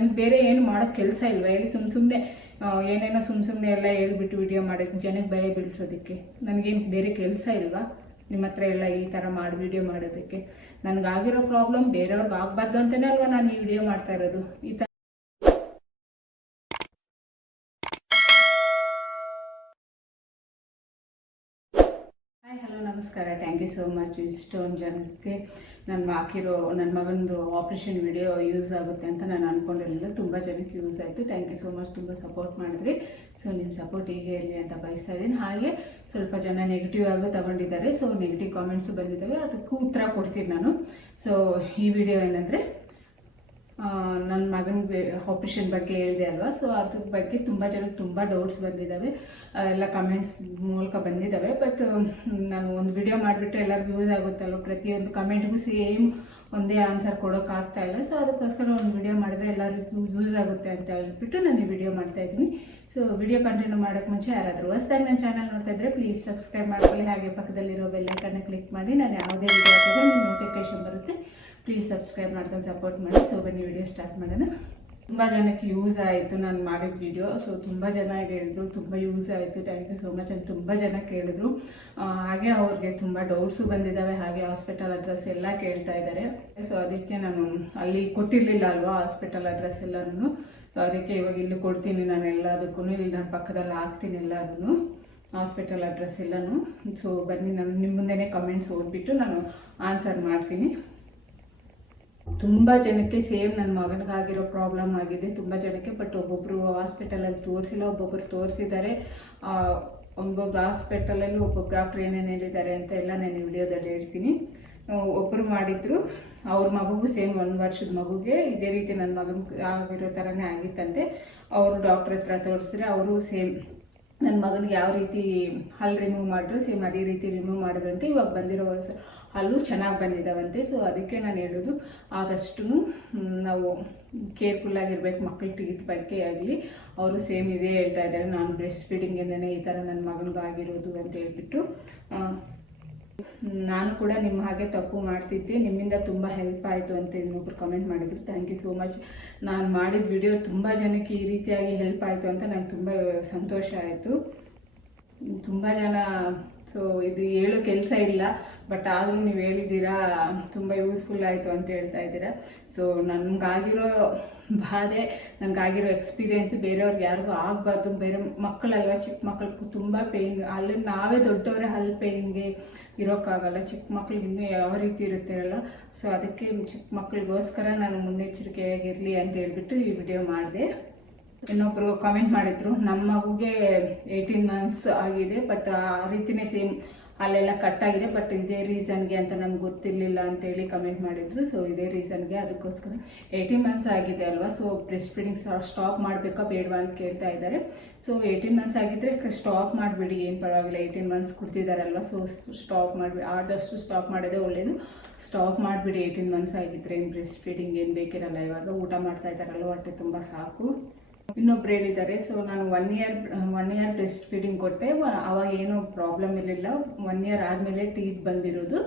ನನಗೆ ಬೇರೆ ಏನು ಮಾಡೋ ಕೆಲಸ ಇಲ್ವಾ? ಹೇಳಿ ಸುಮ್ಮ ಸುಮ್ಮನೆ ಏನೇನೋ ಸುಮ್ಮ ಸುಮ್ಮನೆ ಎಲ್ಲ ಹೇಳ್ಬಿಟ್ಟು ವಿಡಿಯೋ ಮಾಡೋಕ್ಕೆ ಜನಕ್ಕೆ ಭಯ ಬೀಳ್ಸೋದಕ್ಕೆ. ನನಗೇನು ಬೇರೆ ಕೆಲಸ ಇಲ್ವಾ? ನಿಮ್ಮ ಹತ್ರ ಎಲ್ಲ ಈ ಥರ ಮಾಡಿ ವಿಡಿಯೋ ಮಾಡೋದಕ್ಕೆ. ನನಗಾಗಿರೋ ಪ್ರಾಬ್ಲಮ್ ಬೇರೆಯವ್ರಿಗೆ ಆಗಬಾರ್ದು ಅಂತಲೇ ಅಲ್ವಾ ನಾನು ಈ ವಿಡಿಯೋ ಮಾಡ್ತಾ ಇರೋದು? ಈ ಹಾಯ್ ಹಲೋ ನಮಸ್ಕಾರ ಥ್ಯಾಂಕ್ ಯು ಸೋ ಮಚ್ ಇಷ್ಟೊಂದು ಜನಕ್ಕೆ ನಾನು ಹಾಕಿರೋ ನನ್ನ ಮಗನದು ಆಪ್ರೇಷನ್ ವಿಡಿಯೋ ಯೂಸ್ ಆಗುತ್ತೆ ಅಂತ ನಾನು ಅಂದ್ಕೊಂಡಿರಲಿಲ್ಲ ತುಂಬ ಜನಕ್ಕೆ ಯೂಸ್ ಆಯಿತು. ಥ್ಯಾಂಕ್ ಯು ಸೋ ಮಚ್ ತುಂಬ ಸಪೋರ್ಟ್ ಮಾಡಿದ್ರಿ. ಸೊ ನಿಮ್ಮ ಸಪೋರ್ಟ್ ಹೀಗೆ ಇರಲಿ ಅಂತ ಬಯಸ್ತಾ ಇದ್ದೀನಿ. ಹಾಗೆ ಸ್ವಲ್ಪ ಜನ ನೆಗೆಟಿವ್ ಆಗಿ ತಗೊಂಡಿದ್ದಾರೆ. ಸೊ ನೆಗೆಟಿವ್ ಕಾಮೆಂಟ್ಸು ಬಂದಿದ್ದಾವೆ. ಅದಕ್ಕೂ ಉತ್ತರ ಕೊಡ್ತೀನಿ ನಾನು. ಸೊ ಈ ವಿಡಿಯೋ ಏನಂದರೆ ನನ್ನ ಮಗನಿಗೆ ಆಪ್ರೇಷನ್ ಬಗ್ಗೆ ಹೇಳಿದೆ ಅಲ್ವಾ? ಸೊ ಅದ್ರ ಬಗ್ಗೆ ತುಂಬ ಜನಕ್ಕೆ ತುಂಬ ಡೌಟ್ಸ್ ಬಂದಿದ್ದಾವೆ ಎಲ್ಲ ಕಮೆಂಟ್ಸ್ ಮೂಲಕ ಬಂದಿದ್ದಾವೆ ಬಟ್ ನಾನು ಒಂದು ವಿಡಿಯೋ ಮಾಡಿಬಿಟ್ರೆ ಎಲ್ಲರಿಗೂ ಯೂಸ್ ಆಗುತ್ತಲ್ವ? ಪ್ರತಿಯೊಂದು ಕಮೆಂಟ್ಗೂ ಸೇಮ್ ಒಂದೇ ಆನ್ಸರ್ ಕೊಡೋಕ್ಕಾಗ್ತಾ ಇಲ್ಲ. ಸೊ ಅದಕ್ಕೋಸ್ಕರ ಒಂದು ವಿಡಿಯೋ ಮಾಡಿದ್ರೆ ಎಲ್ಲರಿಗೂ ಯೂಸ್ ಆಗುತ್ತೆ ಅಂತ ಹೇಳ್ಬಿಟ್ಟು ನಾನು ಈ ವಿಡಿಯೋ ಮಾಡ್ತಾ ಇದ್ದೀನಿ. ಸೊ ವಿಡಿಯೋ ಕಂಟಿನ್ಯೂ ಮಾಡೋಕ್ಕೆ ಮುಂಚೆ ಯಾರಾದರೂ ಹೊಸ್ದಾಗಿ ನನ್ನ ಚಾನಲ್ ನೋಡ್ತಾ ಇದ್ದರೆ ಪ್ಲೀಸ್ ಸಬ್ಸ್ಕ್ರೈಬ್ ಮಾಡ್ಕೊಳ್ಳಿ. ಹಾಗೆ ಪಕ್ಕದಲ್ಲಿರೋ ಬೆಲ್ಲೈಕನ್ನ ಕ್ಲಿಕ್ ಮಾಡಿ. ನಾನು ಯಾವುದೇ ವಿಡಿಯೋ ಹಾಕಿದ್ರೆ ನೋಟಿಫಿಕೇಶನ್ ಬರುತ್ತೆ. ಪ್ಲೀಸ್ ಸಬ್ಸ್ಕ್ರೈಬ್ ಮಾಡ್ಕೊಂಡು ಸಪೋರ್ಟ್ ಮಾಡಿ. ಸೊ ಬನ್ನಿ ವಿಡಿಯೋ ಸ್ಟಾರ್ಟ್ ಮಾಡೋಣ. ತುಂಬ ಜನಕ್ಕೆ ಯೂಸ್ ಆಯಿತು ನಾನು ಮಾಡಿದ ವಿಡಿಯೋ ಸೊ ತುಂಬ ಜನ ಹೇಳಿದ್ರು, ತುಂಬ ಯೂಸ್ ಆಯಿತು. ಥ್ಯಾಂಕ್ ಯು ಸೋ ಮಚ್ ಅಂತ ತುಂಬ ಜನ ಕೇಳಿದ್ರು. ಹಾಗೆ ಅವ್ರಿಗೆ ತುಂಬ ಡೌಟ್ಸು ಬಂದಿದ್ದಾವೆ. ಹಾಗೆ ಹಾಸ್ಪಿಟಲ್ ಅಡ್ರೆಸ್ ಎಲ್ಲ ಕೇಳ್ತಾ ಇದ್ದಾರೆ. ಸೊ ಅದಕ್ಕೆ ನಾನು ಅಲ್ಲಿ ಕೊಟ್ಟಿರಲಿಲ್ಲ ಅಲ್ವಾ ಹಾಸ್ಪಿಟಲ್ ಅಡ್ರೆಸ್ ಎಲ್ಲನೂ ಸೊ ಅದಕ್ಕೆ ಇವಾಗ ಇಲ್ಲಿ ಕೊಡ್ತೀನಿ ನಾನು ಎಲ್ಲದಕ್ಕೂ ಇಲ್ಲಿ ನಾನು ಪಕ್ಕದಲ್ಲಿ ಹಾಕ್ತೀನಿ ಎಲ್ಲದನ್ನು ಹಾಸ್ಪಿಟಲ್ ಅಡ್ರೆಸ್ ಎಲ್ಲನೂ. ಸೊ ಬನ್ನಿ ನಾನು ನಿಮ್ಮ ಮುಂದೆನೇ ಕಮೆಂಟ್ಸ್ ಓದ್ಬಿಟ್ಟು ನಾನು ಆನ್ಸರ್ ಮಾಡ್ತೀನಿ. ತುಂಬ ಜನಕ್ಕೆ ಸೇಮ್ ನನ್ನ ಮಗನಿಗಾಗಿರೋ ಪ್ರಾಬ್ಲಮ್ ಆಗಿದೆ. ತುಂಬ ಜನಕ್ಕೆ, ಬಟ್ ಒಬ್ಬೊಬ್ಬರು ಹಾಸ್ಪಿಟಲಲ್ಲಿ ತೋರಿಸಿಲ್ಲ ಒಬ್ಬೊಬ್ಬರು ತೋರಿಸಿದ್ದಾರೆ. ಒಬ್ಬೊಬ್ರು ಹಾಸ್ಪಿಟಲಲ್ಲಿ ಒಬ್ಬೊಬ್ರು ಡಾಕ್ಟ್ರ್ ಏನೇನು ಹೇಳಿದ್ದಾರೆ ಅಂತ ಎಲ್ಲ ನಾನು ವಿಡಿಯೋದಲ್ಲಿ ಹೇಳ್ತೀನಿ. ಒಬ್ಬರು ಮಾಡಿದ್ರು, ಅವ್ರ ಮಗುಗೂ ಸೇಮ್ ಒಂದು ವರ್ಷದ ಮಗುಗೆ ಇದೇ ರೀತಿ ನನ್ನ ಮಗನ ಆಗಿರೋ ಥರನೇ ಆಗಿತ್ತಂತೆ. ಅವರು ಡಾಕ್ಟ್ರ್ ಹತ್ರ ತೋರಿಸಿದ್ರೆ ಅವರು ಸೇಮ್ ನನ್ನ ಮಗನಿಗೆ ಯಾವ ರೀತಿ ಹಲ್ ರಿಮೂವ್ ಮಾಡಿದ್ರು ಸೇಮ್ ಅದೇ ರೀತಿ ರಿಮೂವ್ ಮಾಡಿದ್ರಂತೆ ಇವಾಗ ಬಂದಿರೋ ಹಲ್ಲು ಚೆನ್ನಾಗಿ ಬಂದಿದ್ದಾವಂತೆ ಸೊ ಅದಕ್ಕೆ ನಾನು ಹೇಳೋದು, ಆದಷ್ಟು ನಾವು ಕೇರ್ಫುಲ್ಲಾಗಿರ್ಬೇಕು ಮಕ್ಕಳ ಟೀತ್ ಬಗ್ಗೆ ಆಗಲಿ. ಅವರು ಸೇಮ್ ಇದೇ ಹೇಳ್ತಾ ಇದ್ದಾರೆ. ನಾನು ಬ್ರೆಸ್ಟ್ ಫೀಡಿಂಗಿಂದನೇ ಈ ಥರ ನನ್ನ ಮಗನಿಗಾಗಿರೋದು ಅಂತ ಹೇಳ್ಬಿಟ್ಟು ನಾನು ಕೂಡ ನಿಮ್ಮ ಹಾಗೆ ತಪ್ಪು ಮಾಡ್ತಿದ್ದೆ. ನಿಮ್ಮಿಂದ ತುಂಬ ಹೆಲ್ಪ್ ಆಯಿತು ಅಂತ ಇನ್ನೊಬ್ರು ಕಮೆಂಟ್ ಮಾಡಿದ್ರು. ಥ್ಯಾಂಕ್ ಯು ಸೋ ಮಚ್ ನಾನು ಮಾಡಿದ ವಿಡಿಯೋ ತುಂಬ ಜನಕ್ಕೆ ಈ ರೀತಿಯಾಗಿ ಹೆಲ್ಪ್ ಆಯಿತು ಅಂತ ನಂಗೆ ತುಂಬ ಸಂತೋಷ ಆಯಿತು. ತುಂಬ ಜನ ಸೊ ಇದು ಹೇಳೋ ಕೆಲಸ ಇಲ್ಲ ಬಟ್ ಆದರೂ ನೀವು ಹೇಳಿದ್ದೀರಾ, ತುಂಬ ಯೂಸ್ಫುಲ್ ಆಯಿತು ಅಂತ ಹೇಳ್ತಾ ಇದ್ದೀರಾ. ಸೊ ನನಗಾಗಿರೋ ಬಾಧೆ, ನನಗಾಗಿರೋ ಎಕ್ಸ್ಪೀರಿಯೆನ್ಸ್ ಬೇರೆಯವ್ರಿಗೆ ಯಾರಿಗೂ ಆಗಬಾರ್ದು. ಬೇರೆ ಮಕ್ಕಳಲ್ವ ಚಿಕ್ಕ ಮಕ್ಕಳು ತುಂಬ ಪೇಯ್ನ್ ಅಲ್ಲಿ ನಾವೇ ದೊಡ್ಡವರೇ, ಹಲ್ ಪೇಯ್ನ್ಗೆ ಇರೋಕ್ಕಾಗಲ್ಲ. ಚಿಕ್ಕ ಮಕ್ಳಿಗೆ ಇನ್ನೂ ಯಾವ ರೀತಿ ಇರುತ್ತೆ ಅಲ್ಲ ಸೊ ಅದಕ್ಕೆ ಚಿಕ್ಕ ಮಕ್ಕಳಿಗೋಸ್ಕರ ನಾನು ಮುನ್ನೆಚ್ಚರಿಕೆಯಾಗಿರಲಿ ಅಂತ ಹೇಳ್ಬಿಟ್ಟು ಈ ವಿಡಿಯೋ ಮಾಡಿದೆ. ಇನ್ನೊಬ್ರು ಕಮೆಂಟ್ ಮಾಡಿದ್ರು, ನಮ್ಮ ಮಗುಗೆ ಏಯ್ಟೀನ್ ಮಂತ್ಸ್ ಆಗಿದೆ ಬಟ್ ಆ ರೀತಿನೇ ಸೇಮ್ ಅಲ್ಲೆಲ್ಲ ಕಟ್ ಆಗಿದೆ ಬಟ್ ಇದೇ ರೀಸನ್ಗೆ ಅಂತ ನಮ್ಗೆ ಗೊತ್ತಿರಲಿಲ್ಲ ಅಂತೇಳಿ ಕಮೆಂಟ್ ಮಾಡಿದ್ರು. ಸೊ ಇದೇ ರೀಸನ್ಗೆ ಅದಕ್ಕೋಸ್ಕರ ಏಯ್ಟೀನ್ ಮಂತ್ಸ್ ಆಗಿದೆ ಅಲ್ವಾ? ಸೊ ಬ್ರೆಸ್ಟ್ ಫೀಡಿಂಗ್ ಸ್ಟಾಪ್ ಮಾಡಬೇಕಾ ಬೇಡವಾ ಅಂತ ಕೇಳ್ತಾ ಇದ್ದಾರೆ. ಸೊ ಏಯ್ಟೀನ್ ಮಂತ್ಸ್ ಆಗಿದ್ರೆ ಸ್ಟಾಪ್ ಮಾಡಿಬಿಡಿ, ಏನು ಪರವಾಗಿಲ್ಲ ಏಯ್ಟೀನ್ ಮಂತ್ಸ್ ಕೊಡ್ತಿದ್ದಾರಲ್ವ ಸೊ ಸ್ಟಾಪ್ ಮಾಡಿ ಆದಷ್ಟು ಸ್ಟಾಪ್ ಮಾಡೋದೇ ಒಳ್ಳೆಯದು ಸ್ಟಾಪ್ ಮಾಡಿಬಿಡಿ ಏಯ್ಟೀನ್ ಮಂತ್ಸ್ ಆಗಿದ್ರೆ ಏನು ಬ್ರೆಸ್ಟ್ ಫೀಡಿಂಗ್ ಏನು ಬೇಕಿರಲ್ಲ ಇವಾಗ? ಊಟ ಮಾಡ್ತಾ ಇದ್ದಾರಲ್ವ? ಹೊಟ್ಟೆ ತುಂಬ ಸಾಕು. ಇನ್ನೊಬ್ರು ಹೇಳಿದ್ದಾರೆ ಸೊ ನಾನು one year one year breastfeeding ಕೊಟ್ಟೆ ಅವಾಗ ಏನೂ ಪ್ರಾಬ್ಲಮ್ ಇರಲಿಲ್ಲ. ಒನ್ ಇಯರ್ ಆದಮೇಲೆ ಟೀತ್ ಬಂದಿರೋದು.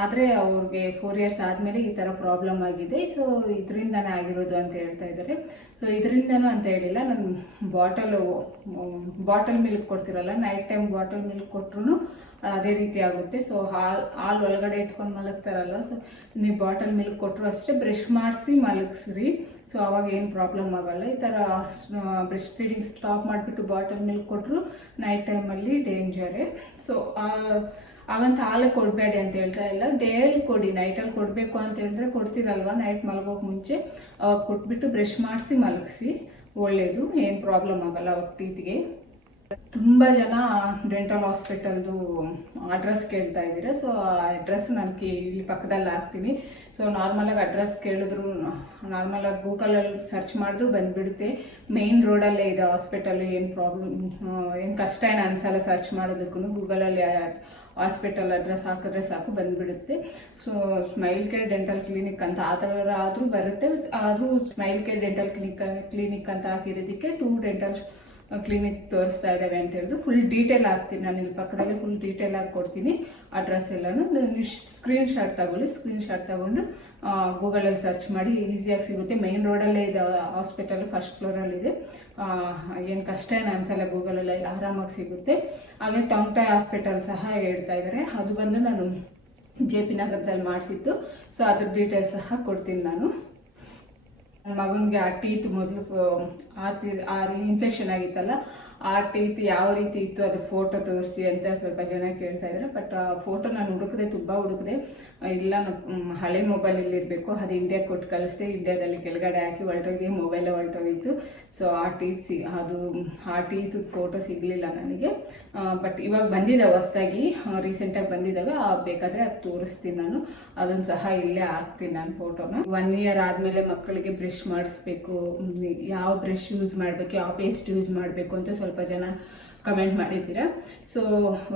ಆದರೆ ಅವ್ರಿಗೆ ಫೋರ್ ಇಯರ್ಸ್ ಆದಮೇಲೆ ಈ ಥರ ಪ್ರಾಬ್ಲಮ್ ಆಗಿದೆ. ಸೊ ಇದರಿಂದನೇ ಆಗಿರೋದು ಅಂತ ಹೇಳ್ತಾ ಇದ್ದಾರೆ. ಸೊ ಇದರಿಂದನೂ ಅಂತ ಹೇಳಿಲ್ಲ. ನಾನು ಬಾಟಲ್ ಬಾಟಲ್ ಮಿಲ್ಕ್ ಕೊಡ್ತಿರಲ್ಲ ನೈಟ್ ಟೈಮ್ ಬಾಟಲ್ ಮಿಲ್ಕ್ ಕೊಟ್ರು ಅದೇ ರೀತಿ ಆಗುತ್ತೆ. ಸೊ ಹಾಲ್, ಹಾಲು ಒಳಗಡೆ ಇಟ್ಕೊಂಡು ಮಲಗ್ತಾರಲ್ಲ ಸೊ ನೀವು ಬಾಟಲ್ ಮಿಲ್ಕ್ ಕೊಟ್ಟರು ಅಷ್ಟೇ ಬ್ರಷ್ ಮಾಡಿಸಿ ಮಲಗಿಸ್ರಿ. ಸೊ ಅವಾಗ ಏನು ಪ್ರಾಬ್ಲಮ್ ಆಗಲ್ಲ. ಈ ಥರ ಬ್ರೆಸ್ಟ್ ಫೀಡಿಂಗ್ ಸ್ಟಾಪ್ ಮಾಡಿಬಿಟ್ಟು ಬಾಟಲ್ ಮಿಲ್ಕ್ ಕೊಟ್ಟರು ನೈಟ್ ಟೈಮಲ್ಲಿ ಡೇಂಜರೇ ಸೊ ಹಾಗಂತ ಹಾಲು ಕೊಡಬೇಡಿ ಅಂತ ಹೇಳ್ತಾ ಇಲ್ಲ. ಡೇಲಿ ಕೊಡಿ ನೈಟಲ್ಲಿ ಕೊಡಬೇಕು ಅಂತ ಹೇಳಿದ್ರೆ ಕೊಡ್ತೀರಲ್ವ? ನೈಟ್ ಮಲಗೋಕೆ ಮುಂಚೆ. ಅವಾಗ ಕೊಟ್ಬಿಟ್ಟು ಬ್ರಷ್ ಮಾಡಿಸಿ, ಮಲಗಿಸಿ. ಒಳ್ಳೆಯದು ಏನು ಪ್ರಾಬ್ಲಮ್ ಆಗಲ್ಲ ಅವಾಗ ಟೀತ್ಗೆ. ತುಂಬ ಜನ ಡೆಂಟಲ್ ಹಾಸ್ಪಿಟಲ್ದು ಅಡ್ರೆಸ್ ಕೇಳ್ತಾ ಇದ್ದೀರಾ. ಸೊ ಆ ಅಡ್ರೆಸ್ ನನಗೆ ಇಲ್ಲಿ ಪಕ್ಕದಲ್ಲಿ ಹಾಕ್ತೀನಿ. ಸೊ ನಾರ್ಮಲಾಗಿ ಅಡ್ರೆಸ್ ಕೇಳಿದ್ರು ನಾರ್ಮಲಾಗಿ ಗೂಗಲಲ್ಲಿ ಸರ್ಚ್ ಮಾಡಿದ್ರು, ಬಂದುಬಿಡುತ್ತೆ. ಮೇಯ್ನ್ ರೋಡಲ್ಲೇ ಇದೆ ಹಾಸ್ಪಿಟಲ್ ಏನು ಪ್ರಾಬ್ಲಮ್ ಏನು ಕಷ್ಟ ಏನು ಅನ್ಸಲ್ಲ ಸರ್ಚ್ ಮಾಡೋದಕ್ಕೂ ಗೂಗಲಲ್ಲಿ ಹಾಸ್ಪಿಟಲ್ ಅಡ್ರೆಸ್ ಹಾಕಿದ್ರೆ ಸಾಕು, ಬಂದುಬಿಡುತ್ತೆ. So smile care dental clinic ಅಂತ ಆ ಥರ ಆದರೂ ಬರುತ್ತೆ. ಆದರೂ smile care dental clinic clinic ಅಂತ ಹಾಕಿರೋದಕ್ಕೆ ಟೂ ಡೆಂಟಲ್ ಕ್ಲಿನಿಕ್ ತೋರಿಸ್ತಾ ಇದ್ದಾವೆ ಅಂತ ಹೇಳಿದ್ರು. ಫುಲ್ ಡೀಟೇಲ್ ಹಾಕ್ತೀನಿ ನಾನು ಇಲ್ಲಿ ಪಕ್ಕದಲ್ಲಿ ಫುಲ್ ಡೀಟೇಲ್ ಆಗಿ ಕೊಡ್ತೀನಿ. ಅಡ್ರೆಸ್ ಎಲ್ಲನೂ ನೀವು ಸ್ಕ್ರೀನ್ ಶಾಟ್ ತಗೊಳ್ಳಿ ಸ್ಕ್ರೀನ್ ಶಾಟ್ ತಗೊಂಡು ಗೂಗಲಲ್ಲಿ ಸರ್ಚ್ ಮಾಡಿ ಈಸಿಯಾಗಿ ಸಿಗುತ್ತೆ. ಮೈನ್ ರೋಡಲ್ಲೇ ಇದೆ ಹಾಸ್ಪಿಟಲ್ ಫಸ್ಟ್ ಫ್ಲೋರಲ್ಲಿದೆ ಏನು ಕಷ್ಟ ಏನು ಅನ್ಸಲ್ಲ ಗೂಗಲಲ್ಲಿ ಆರಾಮಾಗಿ ಸಿಗುತ್ತೆ. ಹಾಗೆ ಟಾಂಗ್ಟಾಯ್ ಹಾಸ್ಪಿಟಲ್ ಸಹ ಹೇಳ್ತಾ ಇದ್ದಾರೆ ಅದು ಬಂದು ನಾನು ಜೆ ಪಿ ನಗರದಲ್ಲಿ ಮಾಡಿಸಿತ್ತು ಸೊ ಅದ್ರ ಡೀಟೇಲ್ಸ್ ಸಹ ಕೊಡ್ತೀನಿ ನಾನು. ನನ್ನ ಮಗನಿಗೆ ಆ ಟೀತ್ ಮೊದಲು ಆ ಆ ಇನ್ಫೆಕ್ಷನ್ ಆಗಿತ್ತಲ್ಲ, ಆ ಟೀತ್ ಯಾವ ರೀತಿ ಇತ್ತು ಅದು ಫೋಟೋ ತೋರಿಸಿ ಅಂತ ಸ್ವಲ್ಪ ಜನ ಕೇಳ್ತಾ ಇದ್ದಾರೆ ಬಟ್ ಆ ಫೋಟೋ ನಾನು ಹುಡುಕಿದೆ, ತುಂಬ ಹುಡುಕಿದೆ. ಇಲ್ಲ ಹಳೆ ಮೊಬೈಲ್ ಹಳೆ ಮೊಬೈಲಲ್ಲಿ ಇರಬೇಕು, ಅದು ಇಂಡಿಯಾಗೆ ಕೊಟ್ಟು ಕಳಿಸ್ದೆ. ಇಂಡಿಯಾದಲ್ಲಿ ಕೆಳಗಡೆ ಹಾಕಿ ಹೊರಟೋಗಿ ಮೊಬೈಲ್ ಹೊರಟೋಗಿತ್ತು. ಸೊ ಆ ಟೀತ್ ಸಿ ಅದು, ಆ ಟೀತ್ ಫೋಟೋ ಸಿಗಲಿಲ್ಲ ನನಗೆ. ಬಟ್ ಇವಾಗ ಬಂದಿದ್ದಾವೆ ಹೊಸ್ದಾಗಿ ರೀಸೆಂಟಾಗಿ ಬಂದಿದ್ದಾವೆ ಬೇಕಾದರೆ ಅದು ತೋರಿಸ್ತೀನಿ ನಾನು. ಅದನ್ನು ಸಹ ಇಲ್ಲೇ ಹಾಕ್ತೀನಿ ನಾನು ಫೋಟೋನ ಒನ್ ಇಯರ್ ಆದಮೇಲೆ ಮಕ್ಕಳಿಗೆ ಬ್ರಷ್ ಮಾಡಿಸ್ಬೇಕು ಯಾವ ಬ್ರಷ್ ಯೂಸ್ ಮಾಡಬೇಕು, ಯಾವ ಪೇಸ್ಟ್ ಯೂಸ್ ಮಾಡಬೇಕು ಅಂತ ಸ್ವಲ್ಪ ಜನ ಕಮೆಂಟ್ ಮಾಡಿದ್ದೀರಾ. ಸೊ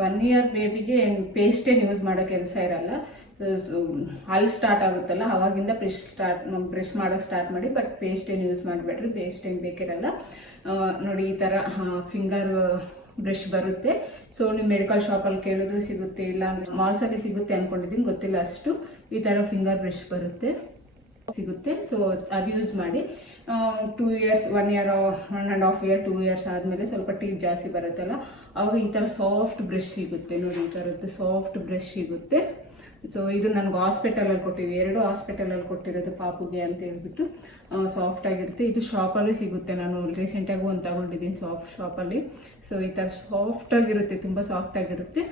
ಒನ್ ಇಯರ್ ಬೇಬಿಗೆ ಪೇಸ್ಟ್ ಏನು ಯೂಸ್ ಮಾಡೋ ಕೆಲಸ ಇರಲ್ಲ. ಅಲ್ಲಿ ಸ್ಟಾರ್ಟ್ ಆಗುತ್ತಲ್ಲ, ಅವಾಗಿಂದ ಬ್ರಷ್ ಸ್ಟಾರ್ಟ್ ಬ್ರಷ್ ಮಾಡೋ ಸ್ಟಾರ್ಟ್ ಮಾಡಿ ಬಟ್ ಪೇಸ್ಟ್ ಏನು ಯೂಸ್ ಮಾಡಬೇಡ್ರಿ ಪೇಸ್ಟ್ ಏನು ಬೇಕಿರಲ್ಲ. ನೋಡಿ ಈ ಥರ ಫಿಂಗರ್ ಬ್ರಷ್ ಬರುತ್ತೆ. ಸೊ ನೀವು ಮೆಡಿಕಲ್ ಶಾಪಲ್ಲಿ ಕೇಳಿದ್ರು ಸಿಗುತ್ತೆ, ಇಲ್ಲ ಮಾಲ್ಸಲ್ಲಿ ಸಿಗುತ್ತೆ ಅಂದ್ಕೊಂಡಿದ್ದೀನಿ ಗೊತ್ತಿಲ್ಲ ಅಷ್ಟು. ಈ ಥರ ಫಿಂಗರ್ ಬ್ರಷ್ ಬರುತ್ತೆ, ಸಿಗುತ್ತೆ. ಸೊ ಅದು ಯೂಸ್ ಮಾಡಿ. Two years one year one and half year two years ಆದಮೇಲೆ ಸ್ವಲ್ಪ ಟೀತ್ ಜಾಸ್ತಿ ಬರುತ್ತಲ್ಲ, ಅವಾಗ ಈ ಥರ ಸಾಫ್ಟ್ ಬ್ರಷ್ ಸಿಗುತ್ತೆ ನೋಡಿ, ಈ ಥರದ್ದು ಸಾಫ್ಟ್ ಬ್ರಷ್ ಸಿಗುತ್ತೆ. ಸೊ ಇದು ನನಗೆ ಹಾಸ್ಪಿಟಲಲ್ಲಿ ಕೊಟ್ಟಿವಿ ಎರಡು ಹಾಸ್ಪಿಟಲಲ್ಲಿ ಕೊಟ್ಟಿರೋದು ಪಾಪುಗೆ ಅಂತ ಹೇಳ್ಬಿಟ್ಟು ಸಾಫ್ಟ್ ಆಗಿರುತ್ತೆ. ಇದು ಶಾಪಲ್ಲೂ ಸಿಗುತ್ತೆ. ನಾನು ರೀಸೆಂಟಾಗಿ ಒಂದು ತಗೊಂಡಿದ್ದೀನಿ ಸಾಫ್ಟ್ ಶಾಪಲ್ಲಿ ಸೊ ಈ ಥರ ಸಾಫ್ಟಾಗಿರುತ್ತೆ ತುಂಬ ಸಾಫ್ಟಾಗಿರುತ್ತೆ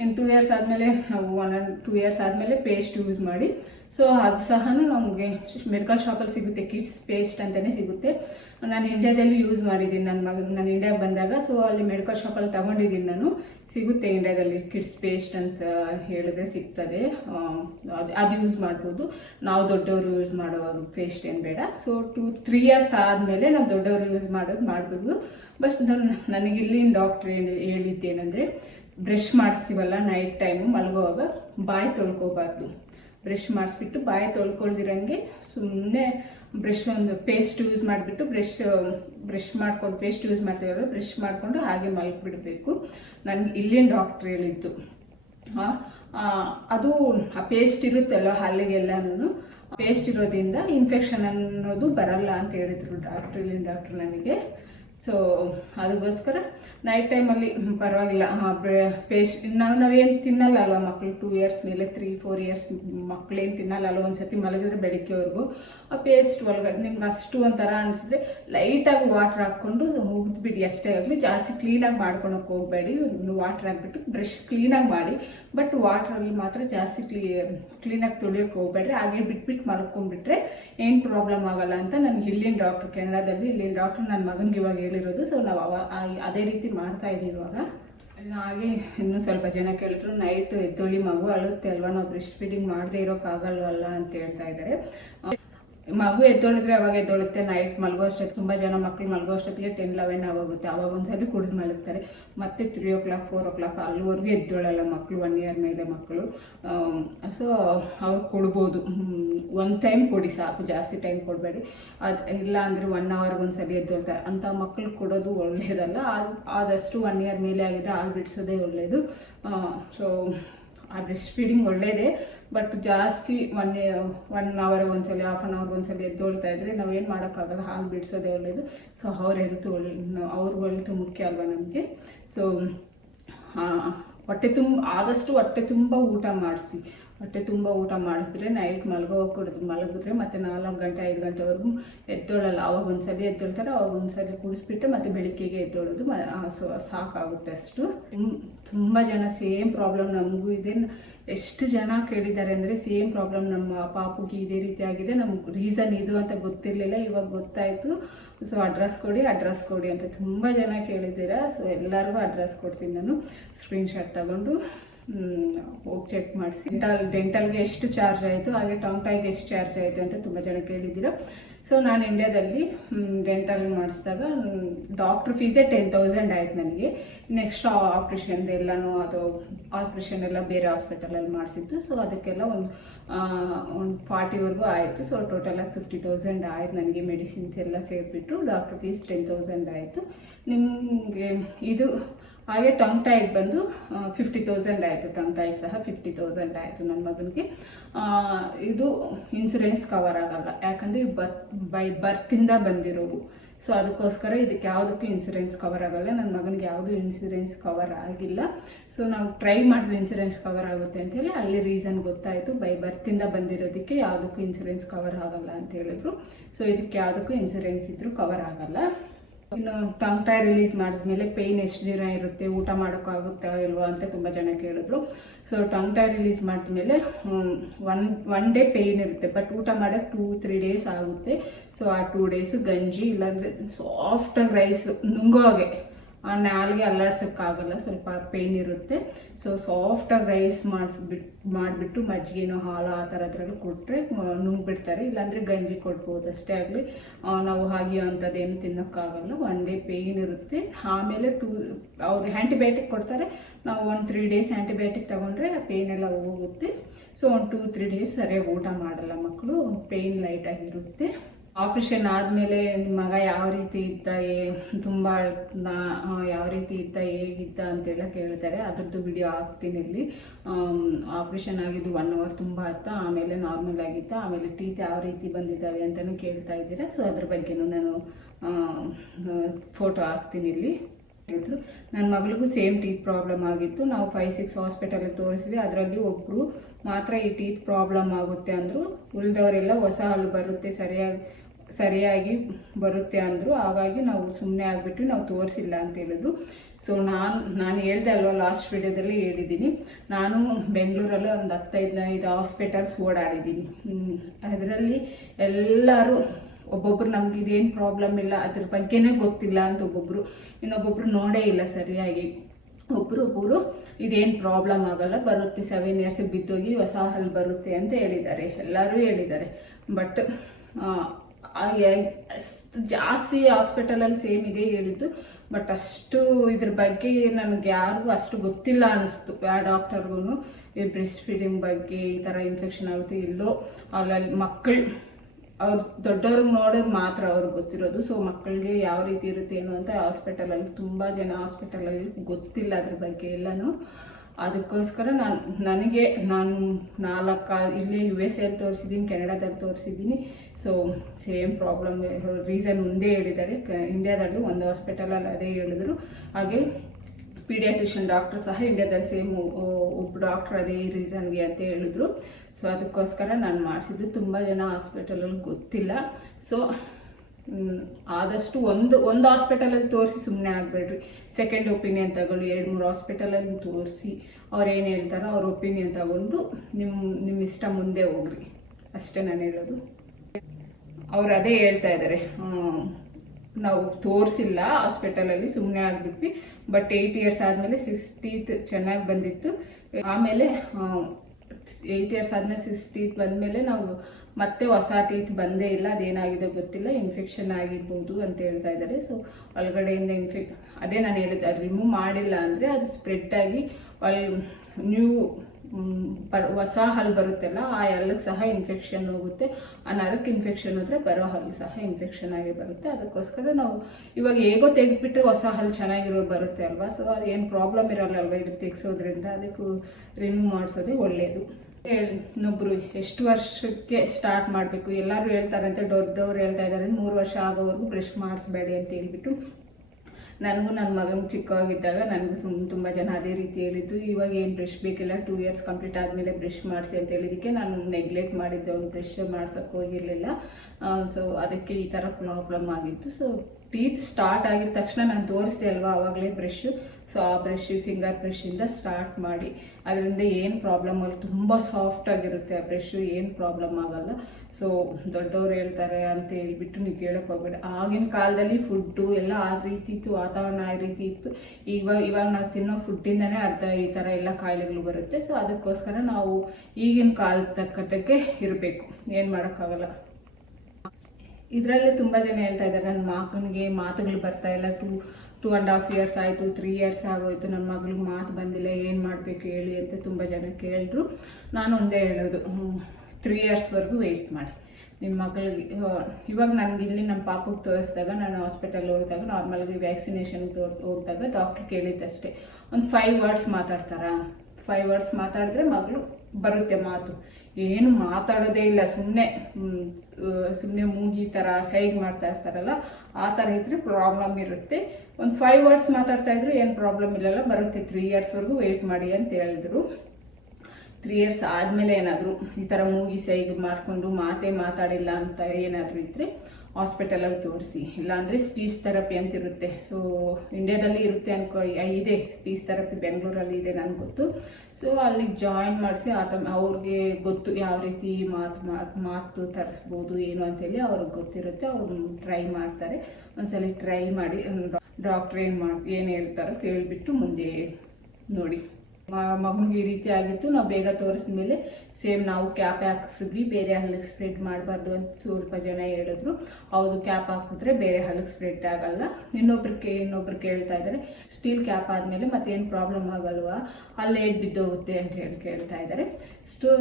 ಇನ್ನು ಟೂ ಇಯರ್ಸ್ ಆದಮೇಲೆ, ನಾವು ಒನ್ ಆ್ಯಂಡ್ ಟೂ ಇಯರ್ಸ್ ಆದಮೇಲೆ ಪೇಸ್ಟ್ ಯೂಸ್ ಮಾಡಿ ಸೊ ಅದು ಸಹ ನಮಗೆ ಮೆಡಿಕಲ್ ಶಾಪಲ್ಲಿ ಸಿಗುತ್ತೆ ಕಿಡ್ಸ್ ಪೇಸ್ಟ್ ಅಂತಲೇ ಸಿಗುತ್ತೆ. ನಾನು ಇಂಡಿಯಾದಲ್ಲಿ ಯೂಸ್ ಮಾಡಿದ್ದೀನಿ ನನ್ನ ಮಗ, ನಾನು ಇಂಡಿಯಾಗೆ ಬಂದಾಗ. ಸೊ ಅಲ್ಲಿ ಮೆಡಿಕಲ್ ಶಾಪಲ್ಲಿ ತಗೊಂಡಿದ್ದೀನಿ ನಾನು. ಸಿಗುತ್ತೆ ಇಂಡಿಯಾದಲ್ಲಿ ಕಿಡ್ಸ್ ಪೇಸ್ಟ್ ಅಂತ ಹೇಳಿದ್ರೆ ಸಿಗ್ತದೆ. ಅದು ಅದು ಯೂಸ್ ಮಾಡ್ಬೋದು. ನಾವು ದೊಡ್ಡವರು ಯೂಸ್ ಮಾಡೋ ಪೇಸ್ಟ್ ಏನು ಬೇಡ. ಸೊ ಟು ತ್ರೀ ಇಯರ್ಸ್ ಆದಮೇಲೆ ನಾವು ದೊಡ್ಡವರು ಯೂಸ್ ಮಾಡೋದು ಮಾಡ್ಬೋದು. ಬಟ್ ನಾನು, ನನಗೆ ಇಲ್ಲಿನ ಡಾಕ್ಟ್ರ್ ಏನು ಹೇಳಿದ್ದೇನೆಂದರೆ ಬ್ರಷ್ ಮಾಡಿಸ್ತೀವಲ್ಲ ನೈಟ್ ಟೈಮು ಮಲಗುವಾಗ, ಬಾಯಿ ತೊಳ್ಕೊಬಾರ್ದು. ಬ್ರಷ್ ಮಾಡಿಸ್ಬಿಟ್ಟು ಬಾಯಿ ತೊಳ್ಕೊಳ್ದಿರಂಗೆ ಸುಮ್ಮನೆ ಬ್ರಷ್ ಒಂದು ಪೇಸ್ಟ್ ಯೂಸ್ ಮಾಡಿಬಿಟ್ಟು ಬ್ರಷ್ ಬ್ರಷ್ ಮಾಡ್ಕೊಂಡು, ಪೇಸ್ಟ್ ಯೂಸ್ ಮಾಡ್ತೀವಲ್ಲ ಬ್ರಷ್ ಮಾಡಿಕೊಂಡು ಹಾಗೆ ಮಲಗಿಬಿಡಬೇಕು. ನನಗೆ ಇಲ್ಲಿನ ಡಾಕ್ಟ್ರ್ ಹೇಳಿದ್ದು. ಅದು ಆ ಪೇಸ್ಟ್ ಇರುತ್ತಲ್ಲ ಹಲ್ಲಿಗೆಲ್ಲನೂ ಪೇಸ್ಟ್ ಇರೋದ್ರಿಂದ ಇನ್ಫೆಕ್ಷನ್ ಅನ್ನೋದು ಬರಲ್ಲ ಅಂತ ಹೇಳಿದ್ರು ಡಾಕ್ಟ್ರ್, ಇಲ್ಲಿನ ಡಾಕ್ಟ್ರ್ ನನಗೆ. ಸೊ ಅದಕ್ಕೋಸ್ಕರ ನೈಟ್ ಟೈಮಲ್ಲಿ ಪರವಾಗಿಲ್ಲ. ಪೇಸ್ಟ್ ನಾವು, ನಾವೇನು ತಿನ್ನಲ್ಲ ಅಲ್ವಾ ಮಕ್ಕಳು ಟೂ ಇಯರ್ಸ್ ಮೇಲೆ ತ್ರೀ ಫೋರ್ ಇಯರ್ಸ್ ಮಕ್ಕಳೇನು ತಿನ್ನಲ್ಲ ಅಲ್ವ? ಒಂದು ಸರ್ತಿ ಮಲಗಿದ್ರೆ ಬೆಳಿಗ್ಗೆವರೆಗೂ ಆ ಪೇಸ್ಟ್ ಒಳಗಡೆ ನಿಮ್ಗೆ ಅಷ್ಟು ಒಂಥರ ಅನಿಸಿದ್ರೆ ಲೈಟಾಗಿ ವಾಟ್ರ್ ಹಾಕ್ಕೊಂಡು ಮುಗಿದ್ಬಿಡಿ ಅಷ್ಟೇ ಆಗಲಿ, ಜಾಸ್ತಿ ಕ್ಲೀನಾಗಿ ಮಾಡ್ಕೊಳಕ್ಕೆ ಹೋಗಬೇಡಿ. ವಾಟ್ರ್ ಹಾಕ್ಬಿಟ್ಟು ಬ್ರಷ್ ಕ್ಲೀನಾಗಿ ಮಾಡಿ. ಬಟ್ ವಾಟ್ರಲ್ಲಿ ಮಾತ್ರ ಜಾಸ್ತಿ ಕ್ಲೀ ಕ್ಲೀನಾಗಿ ತೊಳಿಯೋಕ್ಕೆ ಹೋಗ್ಬೇಡ್ರಿ. ಹಾಗೆ ಬಿಟ್ಬಿಟ್ಟು ಮಲ್ಕೊಂಡ್ಬಿಟ್ರೆ ಏನು ಪ್ರಾಬ್ಲಮ್ ಆಗಲ್ಲ ಅಂತ ನನಗೆ ಇಲ್ಲಿನ ಡಾಕ್ಟ್ರು ಕೆನಡಾದಲ್ಲಿ ಇಲ್ಲಿನ ಡಾಕ್ಟ್ರು ನನ್ನ ಮಗನಿಗೆ ಇವಾಗ ಹೇಳಿರೋದು. ಸೊ ನಾವು ಅವ ಅದೇ ರೀತಿ ಮಾಡ್ತಾ ಇದ್ದೀವಿ ಹಾಗೆ ಇನ್ನೂ ಸ್ವಲ್ಪ ಜನ ಕೇಳಿದ್ರು, ನೈಟ್ ಎದ್ದೊಳಿ ಮಗು ಅಳುತ್ತೆ ಅಲ್ವಾ? ನಾವು ಬ್ರೆಸ್ಟ್ ಫೀಡಿಂಗ್ ಮಾಡದೇ ಇರೋಕ್ಕಾಗಲ್ವಲ್ಲ ಅಂತ ಹೇಳ್ತಾ ಇದ್ದಾರೆ. ಮಗು ಎದ್ದೊಳಿದ್ರೆ ಅವಾಗ ಎದ್ದೊಳುತ್ತೆ ನೈಟ್ ಮಲಗೋ ಅಷ್ಟೊತ್ತು, ತುಂಬ ಜನ ಮಕ್ಕಳು ಮಲಗೋ ಅಷ್ಟೊತ್ತಿಗೆ ಟೆನ್ ಲೆವೆನ್ ಆಗೋಗುತ್ತೆ. ಅವಾಗ ಒಂದ್ಸರಿ ಕುಡಿದು ಮಲಗ್ತಾರೆ. ಮತ್ತೆ three o'clock four o'clock ಅಲ್ಲಿವರೆಗೂ ಎದ್ದೊಳಲ್ಲ ಮಕ್ಕಳು ಒನ್ ಇಯರ್ ಮೇಲೆ ಮಕ್ಕಳು ಸೊ ಅವ್ರು ಕೊಡ್ಬೋದು. ಒಂದು ಟೈಮ್ ಕೊಡಿ ಸಾಕು, ಜಾಸ್ತಿ ಟೈಮ್ ಕೊಡಬೇಡಿ. ಅದು, ಇಲ್ಲ ಅಂದರೆ ಒನ್ ಅವರ್ಗೆ ಒಂದ್ಸರಿ ಎದ್ದೊಳ್ತಾರೆ. ಅಂಥ ಮಕ್ಕಳು ಕೊಡೋದು ಒಳ್ಳೆಯದಲ್ಲ ಆದಷ್ಟು ಒನ್ ಇಯರ್ ಮೇಲೆ ಆಗಿದ್ರೆ ಹಾಲು ಬಿಡಿಸೋದೇ ಒಳ್ಳೆಯದು ಸೊ ಆ ಬ್ರೆಸ್ಟ್ ಫೀಡಿಂಗ್ ಒಳ್ಳೇದೇ. ಬಟ್ ಜಾಸ್ತಿ ಒನ್ ಒನ್ ಅವರ್ ಒಂದ್ಸಲಿ ಹಾಫ್ ಆನ್ ಅವರ್ ಒಂದ್ಸಲಿ ಎದ್ದೋಳ್ತಾ ಇದ್ರೆ ನಾವೇನು ಮಾಡೋಕ್ಕಾಗಲ್ಲ, ಹಾಲು ಬಿಡಿಸೋದೇ ಒಳ್ಳೆಯದು ಸೊ ಅವ್ರ ಹೆಲ್ತ್ ಒಳ್ಳೆ, ಅವ್ರ ಹೆಲ್ತ್ ಮುಖ್ಯ ಅಲ್ವಾ ನಮಗೆ? ಸೊ ಹೊಟ್ಟೆ ತುಂಬ, ಆದಷ್ಟು ಹೊಟ್ಟೆ ತುಂಬ ಊಟ ಮಾಡಿಸಿ. ಹೊಟ್ಟೆ ತುಂಬ ಊಟ ಮಾಡಿಸಿದ್ರೆ ನೈಟ್ ಮಲಗೋ ಕೊಡೋದು ಮಲಗಿದ್ರೆ ಮತ್ತೆ ನಾಲ್ಕು ಗಂಟೆ, ಐದು ಗಂಟೆವರೆಗೂ ಎದ್ದೊಳಲ್ಲ. ಅವಾಗ ಒಂದ್ಸಲಿ ಎದ್ದೊಳ್ತಾರೆ, ಅವಾಗ ಒಂದ್ಸಲಿ ಕುಡಿಸ್ಬಿಟ್ಟು ಮತ್ತೆ ಬೆಳಿಗ್ಗೆಗೆ ಎದ್ದೊಳೋದು ಸಾಕಾಗುತ್ತೆ ಅಷ್ಟು. ತುಂಬ ಜನ ಸೇಮ್ ಪ್ರಾಬ್ಲಮ್ ನಮಗೂ ಇದೆ. ಎಷ್ಟು ಜನ ಕೇಳಿದ್ದಾರೆ ಅಂದರೆ ಸೇಮ್ ಪ್ರಾಬ್ಲಮ್ ನಮ್ಮ ಪಾಪುಗೆ ಇದೇ ರೀತಿ ಆಗಿದೆ ನಮ್ಗೆ ರೀಸನ್ ಇದು ಅಂತ ಗೊತ್ತಿರಲಿಲ್ಲ. ಇವಾಗ ಗೊತ್ತಾಯಿತು. ಸೊ ಅಡ್ರೆಸ್ ಕೊಡಿ ಅಡ್ರೆಸ್ ಕೊಡಿ ಅಂತ ತುಂಬ ಜನ ಕೇಳಿದ್ದೀರಾ. ಸೊ ಎಲ್ಲರಿಗೂ ಅಡ್ರೆಸ್ ಕೊಡ್ತೀನಿ ನಾನು. ಸ್ಕ್ರೀನ್ಶಾಟ್ ತಗೊಂಡು. ಹೋಗಿ ಚೆಕ್ ಮಾಡಿಸಿ. ಡೆಂಟಲ್ ಡೆಂಟಲ್ಗೆ ಎಷ್ಟು ಚಾರ್ಜ್ ಆಯಿತು, ಹಾಗೆ ಟಾಂಗ್ಟಾಯ್ಗೆ ಎಷ್ಟು ಚಾರ್ಜ್ ಆಯಿತು ಅಂತ ತುಂಬ ಜನ ಕೇಳಿದ್ದೀರ. ಸೊ ನಾನು ಇಂಡಿಯಾದಲ್ಲಿ ಡೆಂಟಲ್ ಮಾಡಿಸಿದಾಗ ಡಾಕ್ಟ್ರ್ ಫೀಸೇ ಟೆನ್ ತೌಸಂಡ್ ಆಯ್ತು ನನಗೆ. ನೆಕ್ಸ್ಟ್ ಆಪ್ರೇಷನ್ದು ಎಲ್ಲನೂ ಅದು ಆಪ್ರೇಷನ್ ಎಲ್ಲ ಬೇರೆ ಹಾಸ್ಪಿಟಲಲ್ಲಿ ಮಾಡಿಸಿದ್ದು. ಸೊ ಅದಕ್ಕೆಲ್ಲ ಒಂದು ಒಂದು ಫಾರ್ಟಿವರೆಗೂ ಆಯಿತು. ಸೊ ಟೋಟಲಾಗಿ ಫಿಫ್ಟಿ ತೌಸಂಡ್ ಆಯ್ತು ನನಗೆ ಮೆಡಿಸಿನ್ಸ್ ಎಲ್ಲ ಸೇರಿಬಿಟ್ಟು. ಡಾಕ್ಟ್ರ್ ಫೀಸ್ ಟೆನ್ ತೌಸಂಡ್ ಆಯಿತು. ನಿಮಗೆ ಇದು ಹಾಗೆ ಟಂಗ್ ಟೈಗ್ ಬಂದು ಫಿಫ್ಟಿ ತೌಸಂಡ್ ಆಯಿತು. ಟಂಗ್ ಟೈಗ್ ಸಹ ಫಿಫ್ಟಿ ತೌಸಂಡ್ ಆಯಿತು ನನ್ನ ಮಗನಿಗೆ. ಇದು ಇನ್ಸೂರೆನ್ಸ್ ಕವರ್ ಆಗಲ್ಲ. ಯಾಕಂದರೆ ಬರ್ತ್ ಬೈ ಬರ್ತಿಂದ ಬಂದಿರೋವು ಸೊ ಅದಕ್ಕೋಸ್ಕರ ಇದಕ್ಕೆ ಯಾವುದಕ್ಕೂ ಇನ್ಸೂರೆನ್ಸ್ ಕವರ್ ಆಗಲ್ಲ. ನನ್ನ ಮಗನಿಗೆ ಯಾವುದು ಇನ್ಸೂರೆನ್ಸ್ ಕವರ್ ಆಗಿಲ್ಲ. ಸೊ ನಾವು ಟ್ರೈ ಮಾಡಿದ್ವಿ ಇನ್ಸೂರೆನ್ಸ್ ಕವರ್ ಆಗುತ್ತೆ ಅಂತೇಳಿ. ಅಲ್ಲಿ ರೀಸನ್ ಗೊತ್ತಾಯಿತು. ಬೈ ಬರ್ತಿಂದ ಬಂದಿರೋದಕ್ಕೆ ಯಾವುದಕ್ಕೂ ಇನ್ಸೂರೆನ್ಸ್ ಕವರ್ ಆಗಲ್ಲ ಅಂತ ಹೇಳಿದ್ರು. ಸೊ ಇದಕ್ಕೆ ಯಾವುದಕ್ಕೂ ಇನ್ಸೂರೆನ್ಸ್ ಇದ್ರೂ ಕವರ್ ಆಗಲ್ಲ. ಇನ್ನು ಟಂಗ್ ಟೈ ರಿಲೀಸ್ ಮಾಡಿದ್ಮೇಲೆ ಪೇಯ್ನ್ ಎಷ್ಟು ದಿನ ಇರುತ್ತೆ, ಊಟ ಮಾಡೋಕ್ಕಾಗುತ್ತಾ ಇಲ್ವಾ ಅಂತ ತುಂಬ ಜನ ಕೇಳಿದ್ರು. ಸೊ ಟಂಗ್ ಟೈ ರಿಲೀಸ್ ಮಾಡಿದ್ಮೇಲೆ ಒನ್ ಒನ್ ಡೇ ಪೇಯ್ನ್ ಇರುತ್ತೆ ಬಟ್ ಊಟ ಮಾಡೋಕ್ಕೆ ಟೂ ತ್ರೀ ಡೇಸ್ ಆಗುತ್ತೆ. ಸೊ ಆ ಟೂ ಡೇಸು ಗಂಜಿ ಇಲ್ಲಾಂದರೆ ಸಾಫ್ಟಾಗಿ ರೈಸ್ ನುಂಗೋ ಹಾಗೆ ನಾಲ್ಗೆ ಅಲ್ಲಾಡ್ಸೋಕ್ಕಾಗಲ್ಲ, ಸ್ವಲ್ಪ ಪೇಯ್ನ್ ಇರುತ್ತೆ. ಸೊ ಸಾಫ್ಟಾಗಿ ರೈಸ್ ಮಾಡಿಸ್ಬಿಟ್ಟು ಮಾಡಿಬಿಟ್ಟು ಮಜ್ಜಿಗೆನೋ ಹಾಲು ಆ ಥರದ್ರಲ್ಲೂ ಕೊಟ್ಟರೆ ನುಂಗ್ಬಿಡ್ತಾರೆ. ಇಲ್ಲಾಂದರೆ ಗಂಜಿ ಕೊಡ್ಬೋದು ಅಷ್ಟೇ ಆಗಲಿ. ನಾವು ಹಾಗೆ ಅಂಥದ್ದೇನು ತಿನ್ನೋಕ್ಕಾಗಲ್ಲ. ಒನ್ ಡೇ ಪೇಯ್ನ್ ಇರುತ್ತೆ. ಆಮೇಲೆ ಟೂ ಅವ್ರು ಆ್ಯಂಟಿಬಯೋಟಿಕ್ ಕೊಡ್ತಾರೆ. ನಾವು ಒಂದು ತ್ರೀ ಡೇಸ್ ಆ್ಯಂಟಿಬಯೋಟಿಕ್ ತೊಗೊಂಡ್ರೆ ಆ ಪೇಯ್ನ್ ಎಲ್ಲ ಹೋಗುತ್ತೆ. ಸೊ ಒಂದು ಟೂ ತ್ರೀ ಡೇಸ್ ಸರಿಯಾಗಿ ಊಟ ಮಾಡಲ್ಲ ಮಕ್ಕಳು. ಪೇಯ್ನ್ ಲೈಟಾಗಿರುತ್ತೆ ಆಪ್ರೇಷನ್ ಆದಮೇಲೆ ನಿಮ್ಮ ಮಗ ಯಾವ ರೀತಿ ಇದ್ದ, ಏ, ತುಂಬ ಯಾವ ರೀತಿ ಇದ್ದ, ಹೇಗಿದ್ದ ಅಂತೆಲ್ಲ ಕೇಳ್ತಾರೆ. ಅದ್ರದ್ದು ವಿಡಿಯೋ ಹಾಕ್ತೀನಿ ಇಲ್ಲಿ. ಆಪ್ರೇಷನ್ ಆಗಿದ್ದು ಒನ್ ಅವರ್ ತುಂಬ ಆಯ್ತಾ. ಆಮೇಲೆ ನಾರ್ಮಲ್ ಆಗಿತ್ತ. ಆಮೇಲೆ ಟೀತ್ ಯಾವ ರೀತಿ ಬಂದಿದ್ದಾವೆ ಅಂತಲೂ ಕೇಳ್ತಾ ಇದ್ದೀರಾ. ಸೊ ಅದ್ರ ಬಗ್ಗೆನೂ ನಾನು ಫೋಟೋ ಹಾಕ್ತೀನಿ ಇಲ್ಲಿ. ಹೇಳಿದ್ರು. ನನ್ನ ಮಗಳಿಗೂ ಸೇಮ್ ಟೀತ್ ಪ್ರಾಬ್ಲಮ್ ಆಗಿತ್ತು. ನಾವು ಫೈವ್ ಸಿಕ್ಸ್ ಹಾಸ್ಪಿಟಲಿಗೆ ತೋರಿಸಿದ್ವಿ. ಅದರಲ್ಲಿ ಒಬ್ಬರು ಮಾತ್ರ ಈ ಟೀತ್ ಪ್ರಾಬ್ಲಮ್ ಆಗುತ್ತೆ ಅಂದರು. ಉಳಿದವರೆಲ್ಲ ಹೊಸ ಹಾಲು ಬರುತ್ತೆ, ಸರಿಯಾಗಿ ಸರಿಯಾಗಿ ಬರುತ್ತೆ ಅಂದರು. ಹಾಗಾಗಿ ನಾವು ಸುಮ್ಮನೆ ಆಗಿಬಿಟ್ಟು ನಾವು ತೋರಿಸಿಲ್ಲ ಅಂತ ಹೇಳಿದ್ರು. ಸೊ ನಾನು ನಾನು ಹೇಳ್ದೆ ಅಲ್ವಾ ಲಾಸ್ಟ್ ವಿಡಿಯೋದಲ್ಲಿ ಹೇಳಿದ್ದೀನಿ ನಾನು ಬೆಂಗಳೂರಲ್ಲಿ ಒಂದು ಹತ್ತೈದು ಹಾಸ್ಪಿಟಲ್ಸ್ ಓಡಾಡಿದ್ದೀನಿ ಅದರಲ್ಲಿ ಎಲ್ಲರೂ, ಒಬ್ಬೊಬ್ರು ನಮ್ಗೆ ಇದೇನು ಪ್ರಾಬ್ಲಮ್ ಇಲ್ಲ, ಅದ್ರ ಬಗ್ಗೆನೇ ಗೊತ್ತಿಲ್ಲ ಅಂತ ಒಬ್ಬೊಬ್ರು. ಇನ್ನೊಬ್ಬೊಬ್ರು ನೋಡೇ ಇಲ್ಲ ಸರಿಯಾಗಿ. ಒಬ್ಬರೊಬ್ಬರು ಒಬ್ಬರು ಇದೇನು ಪ್ರಾಬ್ಲಮ್ ಆಗಲ್ಲ, ಬರುತ್ತೆ ಸೆವೆನ್ ಇಯರ್ಸ್ ಬಿದ್ದೋಗಿ ಹೊಸ ಹಲ್ ಬರುತ್ತೆ ಅಂತ ಹೇಳಿದ್ದಾರೆ. ಎಲ್ಲರೂ ಹೇಳಿದ್ದಾರೆ. ಬಟ್ ಜಾಸ್ತಿ ಹಾಸ್ಪಿಟಲಲ್ಲಿ ಸೇಮ್ ಇದೆ ಹೇಳಿದ್ದು. ಬಟ್ ಅಷ್ಟು ಇದ್ರ ಬಗ್ಗೆ ನನಗೆ ಯಾರಿಗೂ ಅಷ್ಟು ಗೊತ್ತಿಲ್ಲ ಅನಿಸ್ತು. ಆ ಡಾಕ್ಟರ್ಗೂ ಈ ಬ್ರೆಸ್ಟ್ ಫೀಡಿಂಗ್ ಬಗ್ಗೆ ಈ ಥರ ಇನ್ಫೆಕ್ಷನ್ ಆಗುತ್ತೆ ಇಲ್ಲೋ ಅವ್ರಲ್ಲಿ ಮಕ್ಕಳು, ಅವ್ರು ದೊಡ್ಡವ್ರಿಗೆ ನೋಡೋದು ಮಾತ್ರ ಅವ್ರಿಗೆ ಗೊತ್ತಿರೋದು. ಸೊ ಮಕ್ಕಳಿಗೆ ಯಾವ ರೀತಿ ಇರುತ್ತೆ ಏನು ಅಂತ ಹಾಸ್ಪಿಟಲಲ್ಲಿ ತುಂಬ ಜನ ಹಾಸ್ಪಿಟಲಲ್ಲಿ ಗೊತ್ತಿಲ್ಲ ಅದ್ರ ಬಗ್ಗೆ ಎಲ್ಲನೂ. ಅದಕ್ಕೋಸ್ಕರ ನಾನು, ನನಗೆ ನಾನು ನಾಲ್ಕು, ಇಲ್ಲೇ ಯು ಎಸ್ ಎಲ್ಲಿ ತೋರಿಸಿದ್ದೀನಿ ಕೆನಡಾದಲ್ಲಿ ತೋರಿಸಿದ್ದೀನಿ ಸೊ ಸೇಮ್ ಪ್ರಾಬ್ಲಮ್ ರೀಸನ್ ಮುಂದೆ ಹೇಳಿದ್ದಾರೆ. ಇಂಡಿಯಾದಲ್ಲೂ ಒಂದು ಹಾಸ್ಪಿಟಲಲ್ಲಿ ಅದೇ ಹೇಳಿದ್ರು. ಹಾಗೆ ಪೀಡಿಯಾಟ್ರಿಷಿಯನ್ ಡಾಕ್ಟರ್ ಸಹ ಇಂಡಿಯಾದಲ್ಲಿ ಸೇಮ್ ಒಬ್ಬ ಡಾಕ್ಟ್ರ್ ಅದೇ ರೀಸನ್ಗೆ ಅಂತ ಹೇಳಿದ್ರು. ಸೊ ಅದಕ್ಕೋಸ್ಕರ ನಾನು ಮಾಡಿಸಿದ್ದು ತುಂಬ ಜನ ಹಾಸ್ಪಿಟಲಲ್ಲಿ ಗೊತ್ತಿಲ್ಲ. ಸೊ ಆದಷ್ಟು ಒಂದು ಒಂದು ಹಾಸ್ಪಿಟಲಲ್ಲಿ ತೋರಿಸಿ ಸುಮ್ಮನೆ ಆಗಬೇಡ್ರಿ. ಸೆಕೆಂಡ್ ಒಪಿನಿಯನ್ ತಗೊಳ್ಳಿ, ಎರಡು, ಮೂರು ಹಾಸ್ಪಿಟಲಲ್ಲಿ ತೋರಿಸಿ. ಅವ್ರು ಏನು ಹೇಳ್ತಾರೋ ಅವ್ರ ಒಪಿನಿಯನ್ ತಗೊಂಡು ನಿಮ್ಮ ನಿಮ್ಮ ಇಷ್ಟ ಮುಂದೆ ಹೋಗ್ರಿ. ಅಷ್ಟೇ ನಾನು ಹೇಳೋದು. ಅವ್ರು ಅದೇ ಹೇಳ್ತಾ ಇದ್ದಾರೆ ನಾವು ತೋರಿಸಿಲ್ಲ ಹಾಸ್ಪಿಟಲಲ್ಲಿ ಸುಮ್ಮನೆ ಆಗಿಬಿಟ್ವಿ. ಬಟ್ ಏಯ್ಟ್ ಇಯರ್ಸ್ ಆದಮೇಲೆ ಸಿಕ್ಸ್ ಟೀತ್ ಚೆನ್ನಾಗಿ ಬಂದಿತ್ತು. ಆಮೇಲೆ ಏಯ್ಟ್ ಇಯರ್ಸ್ ಆದಮೇಲೆ ಸಿಕ್ಸ್ ಟೀತ್ ಬಂದಮೇಲೆ ನಾವು ಮತ್ತೆ ಹೊಸ ಟೀತ್ ಬಂದೇ ಇಲ್ಲ, ಅದೇನಾಗಿದೆ ಗೊತ್ತಿಲ್ಲ ಇನ್ಫೆಕ್ಷನ್ ಆಗಿರ್ಬೋದು ಅಂತ ಹೇಳ್ತಾ ಇದ್ದಾರೆ ಸೊ ಒಳಗಡೆಯಿಂದ ಇನ್ಫೆಕ್ ಅದೇ ನಾನು ಹೇಳಿದ್ದೆ ಅದು ರಿಮೂವ್ ಮಾಡಿಲ್ಲ ಅಂದರೆ ಅದು ಸ್ಪ್ರೆಡ್ ಆಗಿ, ಒಳ ನ್ಯೂ ಹೊಸ ಹಲ್ಲು ಬರುತ್ತಲ್ಲ, ಆ ಹಲ್ಲಿಗೆ ಸಹ ಇನ್ಫೆಕ್ಷನ್ ಹೋಗುತ್ತೆ. ಆ ನರಕ್ಕೆ ಇನ್ಫೆಕ್ಷನ್ ಹೋದರೆ ಬರೋ ಹಲ್ಲು ಸಹ ಇನ್ಫೆಕ್ಷನ್ ಆಗಿ ಬರುತ್ತೆ. ಅದಕ್ಕೋಸ್ಕರ ನಾವು ಇವಾಗ ಹೇಗೋ ತೆಗೆದ್ಬಿಟ್ರೆ ಹೊಸ ಹಲ್ಲು ಚೆನ್ನಾಗಿರೋ ಬರುತ್ತೆ ಅಲ್ವಾ? ಸೊ ಅದು ಏನು ಪ್ರಾಬ್ಲಮ್ ಇರಲ್ಲ ಅಲ್ವಾ ಇದು ತೆಗೆಸೋದ್ರಿಂದ? ಅದಕ್ಕೂ ರಿಮೂವ್ ಮಾಡಿಸೋದೇ ಒಳ್ಳೆಯದು ಇನ್ನೊಬ್ರು ಎಷ್ಟು ವರ್ಷಕ್ಕೆ ಸ್ಟಾರ್ಟ್ ಮಾಡಬೇಕು? ಎಲ್ಲರೂ ಹೇಳ್ತಾರಂತೆ, ದೊಡ್ಡವ್ರು ಹೇಳ್ತಾ ಇದ್ದಾರೆ, ಮೂರು ವರ್ಷ ಆಗೋವರೆಗೂ ಬ್ರಷ್ ಮಾಡಿಸ್ಬೇಡಿ ಅಂತ ಹೇಳ್ಬಿಟ್ಟು. ನನಗೂ ನನ್ನ ಮಗನ ಚಿಕ್ಕವಾಗಿದ್ದಾಗ ನನಗೂ ಸುಮ್ ತುಂಬ ಜನ ಅದೇ ರೀತಿ ಹೇಳಿದ್ದು ಇವಾಗ ಏನು ಬ್ರಷ್ ಬೇಕಿಲ್ಲ ಟೂ ಇಯರ್ಸ್ ಕಂಪ್ಲೀಟ್ ಆದಮೇಲೆ ಬ್ರಷ್ ಮಾಡಿಸಿ ಅಂತ ಹೇಳಿದ್ದಕ್ಕೆ ನಾನು ನೆಗ್ಲೆಕ್ಟ್ ಮಾಡಿದ್ದೆ, ಅವ್ನು ಬ್ರಷ್ ಮಾಡ್ಸೋಕ್ಕೆ ಹೋಗಿರಲಿಲ್ಲ. ಸೊ ಅದಕ್ಕೆ ಈ ಥರ ಪ್ರಾಬ್ಲಮ್ ಆಗಿತ್ತು. ಸೊ ಟೀತ್ ಸ್ಟಾರ್ಟ್ ಆಗಿದ ತಕ್ಷಣ ನಾನು ತೋರಿಸ್ದೆ ಅಲ್ವಾ ಆವಾಗಲೇ ಬ್ರಷ್ ಸೊ ಆ ಬ್ರಷ್ ಫಿಂಗರ್ ಬ್ರಷಿಂದ ಸ್ಟಾರ್ಟ್ ಮಾಡಿ. ಅದರಿಂದ ಏನು ಪ್ರಾಬ್ಲಮ್ ಅಲ್ಲಿ ತುಂಬ ಸಾಫ್ಟ್ ಆಗಿರುತ್ತೆ ಆ ಬ್ರಷ್ ಏನು ಪ್ರಾಬ್ಲಮ್ ಆಗಲ್ಲ. ಸೊ ದೊಡ್ಡವ್ರು ಹೇಳ್ತಾರೆ ಅಂತ ಹೇಳ್ಬಿಟ್ಟು ನೀವು ಕೇಳಕ್ ಹೋಗ್ಬೇಡಿ. ಆಗಿನ ಕಾಲದಲ್ಲಿ ಫುಡ್ಡು ಎಲ್ಲ ಆ ರೀತಿ ಇತ್ತು, ವಾತಾವರಣ ಆ ರೀತಿ ಇತ್ತು. ಇವಾಗ ಇವಾಗ ನಾವು ತಿನ್ನೋ ಫುಡ್ಡಿಂದನೇ ಅರ್ಧ ಈ ಥರ ಎಲ್ಲ ಕಾಯಿಲೆಗಳು ಬರುತ್ತೆ. ಸೊ ಅದಕ್ಕೋಸ್ಕರ ನಾವು ಈಗಿನ ಕಾಲ ತಕ್ಕಟ್ಟಕ್ಕೆ ಇರಬೇಕು. ಏನು ಮಾಡೋಕ್ಕಾಗಲ್ಲ. ಇದರಲ್ಲೇ ತುಂಬ ಜನ ಹೇಳ್ತಾ ಇದ್ದಾರೆ ನನ್ನ ಮಗನಿಗೆ ಮಾತುಗಳು ಬರ್ತಾ ಇಲ್ಲ. Two two and half years ಆಯಿತು ತ್ರೀ ಇಯರ್ಸ್ ಆಗೋಯ್ತು. ನನ್ನ ಮಗಳಿಗೆ ಮಾತು ಬಂದಿಲ್ಲ, ಏನು ಮಾಡಬೇಕು ಹೇಳಿ ಅಂತ ತುಂಬ ಜನ ಕೇಳಿದ್ರು. ನಾನು ಒಂದೇ ಹೇಳೋದು. ತ್ರೀ ಇಯರ್ಸ್ವರೆಗೂ ವೆಯ್ಟ್ ಮಾಡಿ. ನಿಮ್ಮ ಮಗಳಿಗೆ ಇವಾಗ ನನಗೆ ಇಲ್ಲಿ ನಮ್ಮ ಪಾಪಗೆ ತೋರಿಸಿದಾಗ ನಾನು ಹಾಸ್ಪಿಟಲ್ ಹೋಗಿದಾಗ ನಾರ್ಮಲ್ಗೆ ವ್ಯಾಕ್ಸಿನೇಷನ್ ಹೋಗಿದಾಗ ಡಾಕ್ಟ್ರ್ ಕೇಳಿದ್ದಷ್ಟೇ. ಒಂದು ಫೈವ್ ವರ್ಡ್ಸ್ ಮಾತಾಡ್ತಾರಾ. ಫೈವ್ ವರ್ಡ್ಸ್ ಮಾತಾಡಿದ್ರೆ ಮಗಳು ಬರುತ್ತೆ ಮಾತು. ಏನು ಮಾತಾಡೋದೇ ಇಲ್ಲ ಸುಮ್ಮನೆ ಸುಮ್ಮನೆ ಮೂಗಿ ಥರ ಸೈಡ್ ಮಾಡ್ತಾ ಇರ್ತಾರಲ್ಲ, ಆ ಥರ ಇದ್ರೆ ಪ್ರಾಬ್ಲಮ್ ಇರುತ್ತೆ. ಒಂದು ಫೈವ್ ವರ್ಡ್ಸ್ ಮಾತಾಡ್ತಾ ಇದ್ರು ಏನು ಪ್ರಾಬ್ಲಮ್ ಇಲ್ಲಲ್ಲ, ಬರುತ್ತೆ. ತ್ರೀ ಇಯರ್ಸ್ವರೆಗೂ ವೆಯ್ಟ್ ಮಾಡಿ ಅಂತ ಹೇಳಿದ್ರು. ತ್ರೀ ಇಯರ್ಸ್ ಆದಮೇಲೆ ಏನಾದರೂ ಈ ಥರ ಮೂಗಿ ಇದು ಮಾಡಿಕೊಂಡು ಮಾತೇ ಮಾತಾಡಿಲ್ಲ ಅಂತ ಏನಾದರೂ ಇದ್ದರೆ ಹಾಸ್ಪಿಟಲಲ್ಲಿ ತೋರಿಸಿ. ಇಲ್ಲಾಂದರೆ ಸ್ಪೀಚ್ ಥೆರಪಿ ಅಂತ ಇರುತ್ತೆ. ಸೊ ಇಂಡಿಯಾದಲ್ಲಿ ಇರುತ್ತೆ ಅನ್ಕೊ, ಇದೆ ಸ್ಪೀಚ್ ಥೆರಪಿ ಬೆಂಗಳೂರಲ್ಲಿ ಇದೆ ನನಗೆ ಗೊತ್ತು. ಸೊ ಅಲ್ಲಿಗೆ ಜಾಯಿನ್ ಮಾಡಿಸಿ ಆಟೋ, ಅವ್ರಿಗೆ ಗೊತ್ತು ಯಾವ ರೀತಿ ಮಾತು ಮಾತು ತರಿಸ್ಬೋದು, ಏನು ಅಂತೇಳಿ ಅವ್ರಿಗೆ ಗೊತ್ತಿರುತ್ತೆ. ಅವ್ರು ಟ್ರೈ ಮಾಡ್ತಾರೆ. ಒಂದ್ಸಲಿ ಟ್ರೈ ಮಾಡಿ ಡಾಕ್ಟ್ರ್ ಏನು ಮಾಡಿ, ಏನು ಹೇಳ್ತಾರೋ ಕೇಳಿಬಿಟ್ಟು ಮುಂದೆ ನೋಡಿ. ಮಗನಿಗೆ ಈ ರೀತಿ ಆಗಿತ್ತು. ನಾವು ಬೇಗ ತೋರಿಸಿದ ಮೇಲೆ ಸೇಮ್ ನಾವು ಕ್ಯಾಪ್ ಹಾಕಿಸಿದ್ವಿ. ಬೇರೆ ಹಲ್ಲಿಗೆ ಸ್ಪ್ರೆಡ್ ಮಾಡಬಾರ್ದು ಅಂತ ಸ್ವಲ್ಪ ಜನ ಹೇಳಿದ್ರು. ಹೌದು ಕ್ಯಾಪ್ ಹಾಕಿದ್ರೆ ಬೇರೆ ಹಲ್ಲಿಗೆ ಸ್ಪ್ರೆಡ್ ಆಗಲ್ಲ. ಇನ್ನೊಬ್ರು ಕೇ ಇನ್ನೊಬ್ರು ಕೇಳ್ತಾ ಇದ್ದಾರೆ ಸ್ಟೀಲ್ ಕ್ಯಾಪ್ ಆದಮೇಲೆ ಮತ್ತೇನು ಪ್ರಾಬ್ಲಮ್ ಆಗಲ್ವಾ? ಅಲ್ಲೇ ಬಿದ್ದೋಗುತ್ತೆ ಅಂತ ಹೇಳಿ ಕೇಳ್ತಾ ಇದ್ದಾರೆ ಸ್ಟೋ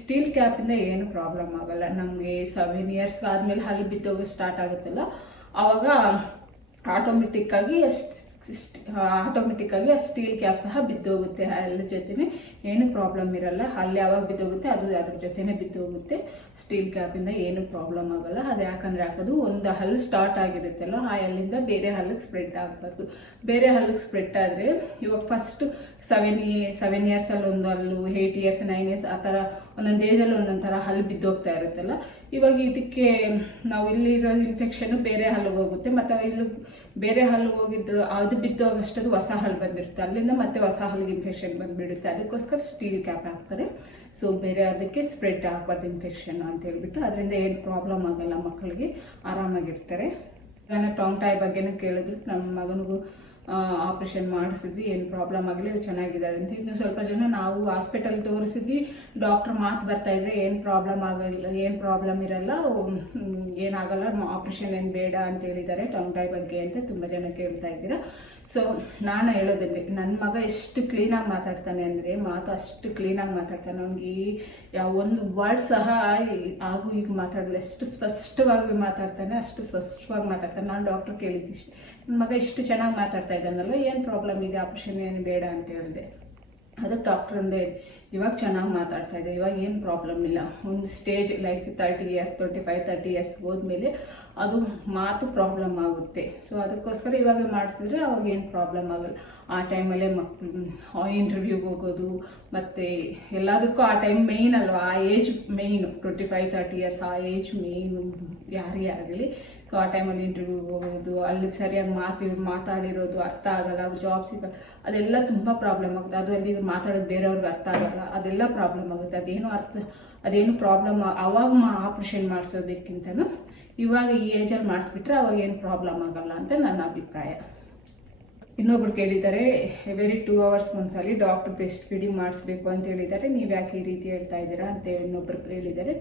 ಸ್ಟೀಲ್ ಕ್ಯಾಪಿಂದ ಏನು ಪ್ರಾಬ್ಲಮ್ ಆಗಲ್ಲ. ನಮಗೆ ಸೆವೆನ್ ಇಯರ್ಸ್ ಆದಮೇಲೆ ಹಲ್ಲಿ ಬಿದ್ದೋಗ ಸ್ಟಾರ್ಟ್ ಆಗುತ್ತಲ್ಲ. ಆವಾಗ ಆಟೋಮೆಟಿಕ್ಕಾಗಿ ಎಷ್ಟು ಆಟೋಮೆಟಿಕ್ ಆಗಿ ಆ ಸ್ಟೀಲ್ ಕ್ಯಾಪ್ ಸಹ ಬಿದ್ದೋಗುತ್ತೆ ಅದ್ರ ಜೊತೆನೆ. ಏನು ಪ್ರಾಬ್ಲಮ್ ಇರಲ್ಲ. ಅಲ್ಲಿ ಯಾವಾಗ ಬಿದ್ದೋಗುತ್ತೆ, ಅದು ಅದ್ರ ಜೊತೆನೆ ಬಿದ್ದೋಗುತ್ತೆ. ಸ್ಟೀಲ್ ಕ್ಯಾಪಿಂದ ಏನು ಪ್ರಾಬ್ಲಮ್ ಆಗಲ್ಲ. ಅದು ಯಾಕಂದ್ರೆ ಹಾಕೋದು, ಒಂದು ಹಲ್ಲು ಸ್ಟಾರ್ಟ್ ಆಗಿರುತ್ತಲ್ಲ, ಆ ಹಲ್ಲಿಂದ ಬೇರೆ ಹಲ್ಲಿಗೆ ಸ್ಪ್ರೆಡ್ ಆಗಬಾರ್ದು. ಬೇರೆ ಹಲ್ಲಿಗೆ ಸ್ಪ್ರೆಡ್ ಆದರೆ, ಇವಾಗ ಫಸ್ಟ್ ಸೆವೆನ್ ಸೆವೆನ್ ಇಯರ್ಸಲ್ಲಿ ಒಂದು ಹಲ್ಲು ಏಯ್ಟ್ ಇಯರ್ಸ್ ನೈನ್ ಇಯರ್ಸ್ ಆ ಥರ ಒಂದೊಂದು ಏಜಲ್ಲಿ ಒಂದೊಂದು ಥರ ಹಲ್ಲು ಬಿದ್ದೋಗ್ತಾ ಇರುತ್ತಲ್ಲ. ಇವಾಗ ಇದಕ್ಕೆ, ನಾವು ಇಲ್ಲಿರೋ ಇನ್ಫೆಕ್ಷನ್ನು ಬೇರೆ ಹಲ್ಲಿಗೆ ಹೋಗುತ್ತೆ. ಮತ್ತು ಇಲ್ಲಿ ಬೇರೆ ಹಲ್ಲು ಹೋಗಿದ್ರು, ಅದು ಬಿದ್ದೋಗಷ್ಟದು ಹೊಸ ಹಲ್ಲು ಬಂದಿರುತ್ತೆ. ಅಲ್ಲಿಂದ ಮತ್ತೆ ಹೊಸ ಹಲ್ಲಿಗೆ ಇನ್ಫೆಕ್ಷನ್ ಬಂದುಬಿಡುತ್ತೆ. ಅದಕ್ಕೋಸ್ಕರ ಸ್ಟೀಲ್ ಕ್ಯಾಪ್ ಹಾಕ್ತಾರೆ. ಸೊ ಬೇರೆ ಅದಕ್ಕೆ ಸ್ಪ್ರೆಡ್ ಆಗಬಾರ್ದು ಇನ್ಫೆಕ್ಷನ್ ಅಂತ ಹೇಳ್ಬಿಟ್ಟು ಅದರಿಂದ ಏನು ಪ್ರಾಬ್ಲಮ್ ಆಗಲ್ಲ ಮಕ್ಕಳಿಗೆ, ಆರಾಮಾಗಿರ್ತಾರೆ. ನಾನು ಟಾಂಗ್ ಟಾಯ್ ಬಗ್ಗೆನೂ ಕೇಳಿದ್ರು. ನಮ್ಮ ಮಗನಿಗೂ ಆಪ್ರೇಷನ್ ಮಾಡಿಸಿದ್ವಿ, ಏನು ಪ್ರಾಬ್ಲಮ್ ಆಗಲಿ ಚೆನ್ನಾಗಿದ್ದಾರೆ ಅಂತ. ಇನ್ನು ಸ್ವಲ್ಪ ಜನ ನಾವು ಹಾಸ್ಪಿಟಲ್ ತೋರಿಸಿದ್ವಿ ಡಾಕ್ಟ್ರ್ ಮಾತು ಬರ್ತಾ ಇದ್ರೆ ಏನು ಪ್ರಾಬ್ಲಮ್ ಆಗಲಿಲ್ಲ ಏನು ಪ್ರಾಬ್ಲಮ್ ಇರಲ್ಲ ಏನಾಗಲ್ಲ ಆಪ್ರೇಷನ್ ಏನು ಬೇಡ ಅಂತ ಹೇಳಿದ್ದಾರೆ ಟೌನ್ ಟೈ ಬಗ್ಗೆ ಅಂತ ತುಂಬ ಜನ ಕೇಳ್ತಾ ಇದ್ದೀರಾ. ಸೊ ನಾನು ಹೇಳೋದನ್ನೇ ನನ್ನ ಮಗ ಎಷ್ಟು ಕ್ಲೀನಾಗಿ ಮಾತಾಡ್ತಾನೆ ಅಂದರೆ, ಮಾತು ಅಷ್ಟು ಕ್ಲೀನಾಗಿ ಮಾತಾಡ್ತಾನೆ. ಅವ್ನಿಗೆ ಯಾವ ಒಂದು ವರ್ಡ್ ಸಹ ಆಗು ಈಗ ಮಾತಾಡಲ್ಲ. ಎಷ್ಟು ಸ್ಪಷ್ಟವಾಗಿ ಮಾತಾಡ್ತಾನೆ, ಅಷ್ಟು ಸ್ಪಷ್ಟವಾಗಿ ಮಾತಾಡ್ತಾನೆ. ನಾನು ಡಾಕ್ಟರ್ ಕೇಳಿದ್ದಿಷ್ಟು ನನ್ನ ಮಗ ಇಷ್ಟು ಚೆನ್ನಾಗಿ ಮಾತಾಡ್ತಾ ಇದ್ದಾನಲ್ಲ, ಏನು ಪ್ರಾಬ್ಲಮ್ ಇದೆ? ಆಪ್ರೇಷನ್ ಏನು ಬೇಡ ಅಂತ ಹೇಳಿದೆ. ಅದಕ್ಕೆ ಡಾಕ್ಟ್ರ್ ಒಂದೇ ಇವಾಗ ಚೆನ್ನಾಗಿ ಮಾತಾಡ್ತಾ ಇದೆ. ಇವಾಗ ಏನು ಪ್ರಾಬ್ಲಮ್ ಇಲ್ಲ. ಒಂದು stage like thirty years twenty five thirty years ಹೋದ್ಮೇಲೆ ಅದು ಮಾತು ಪ್ರಾಬ್ಲಮ್ ಆಗುತ್ತೆ. ಸೊ ಅದಕ್ಕೋಸ್ಕರ ಇವಾಗ ಮಾಡಿಸಿದ್ರೆ ಅವಾಗ ಏನು ಪ್ರಾಬ್ಲಮ್ ಆಗಲ್ಲ. ಆ ಟೈಮಲ್ಲೇ ಮಕ್ಕಳು ಇಂಟರ್ವ್ಯೂಗೆ ಹೋಗೋದು, ಮತ್ತು ಎಲ್ಲದಕ್ಕೂ ಆ ಟೈಮ್ ಮೇಯ್ನ್ ಅಲ್ವಾ? ಆ ಏಜ್ ಮೇಯ್ನು ಟ್ವೆಂಟಿ ಫೈವ್ ತರ್ಟಿ ಇಯರ್ಸ್ ಆ ಏಜ್ ಮೇಯ್ನು ಯಾರೇ ಆಗಲಿ. ಆ ಟೈಮಲ್ಲಿ ಇಂಟರ್ವ್ಯೂ ಹೋಗೋದು, ಅಲ್ಲಿ ಸರಿಯಾಗಿ ಮಾತಿ, ಮಾತಾಡಿರೋದು ಅರ್ಥ ಆಗಲ್ಲ ಜಾಬ್ ಸಿಗ ಅದೆಲ್ಲ ತುಂಬ ಪ್ರಾಬ್ಲಮ್ ಆಗುತ್ತೆ. ಅದು ಅಲ್ಲಿ ಮಾತಾಡೋದು ಬೇರೆಯವ್ರಿಗೆ ಅರ್ಥ ಆಗಲ್ಲ. ಅದೆಲ್ಲ ಪ್ರಾಬ್ಲಮ್ ಆಗುತ್ತೆ. ಅದೇನು ಅರ್ಥ, ಅದೇನು ಪ್ರಾಬ್ಲಮ್ ಅವಾಗ ಆಪ್ರೇಷನ್ ಮಾಡಿಸೋದಕ್ಕಿಂತನೂ ಇವಾಗ ಈ ಏಜಲ್ಲಿ ಮಾಡಿಸ್ಬಿಟ್ರೆ ಅವಾಗ ಏನು ಪ್ರಾಬ್ಲಮ್ ಆಗಲ್ಲ ಅಂತ ನನ್ನ ಅಭಿಪ್ರಾಯ. ಇನ್ನೊಬ್ರು ಕೇಳಿದ್ದಾರೆ ಎವ್ರಿ ಟೂ ಅವರ್ಸ್ ಒಂದ್ಸಲಿ ಡಾಕ್ಟರ್ ಬ್ರೆಸ್ಟ್ ಫೀಡಿಂಗ್ ಮಾಡಿಸ್ಬೇಕು ಅಂತ ಹೇಳಿದ್ದಾರೆ. ನೀವು ಯಾಕೆ ಈ ರೀತಿ ಹೇಳ್ತಾ ಇದ್ದೀರಾ? ಅಂತ ಇನ್ನೊಬ್ರು ಹೇಳಿದ್ದಾರೆ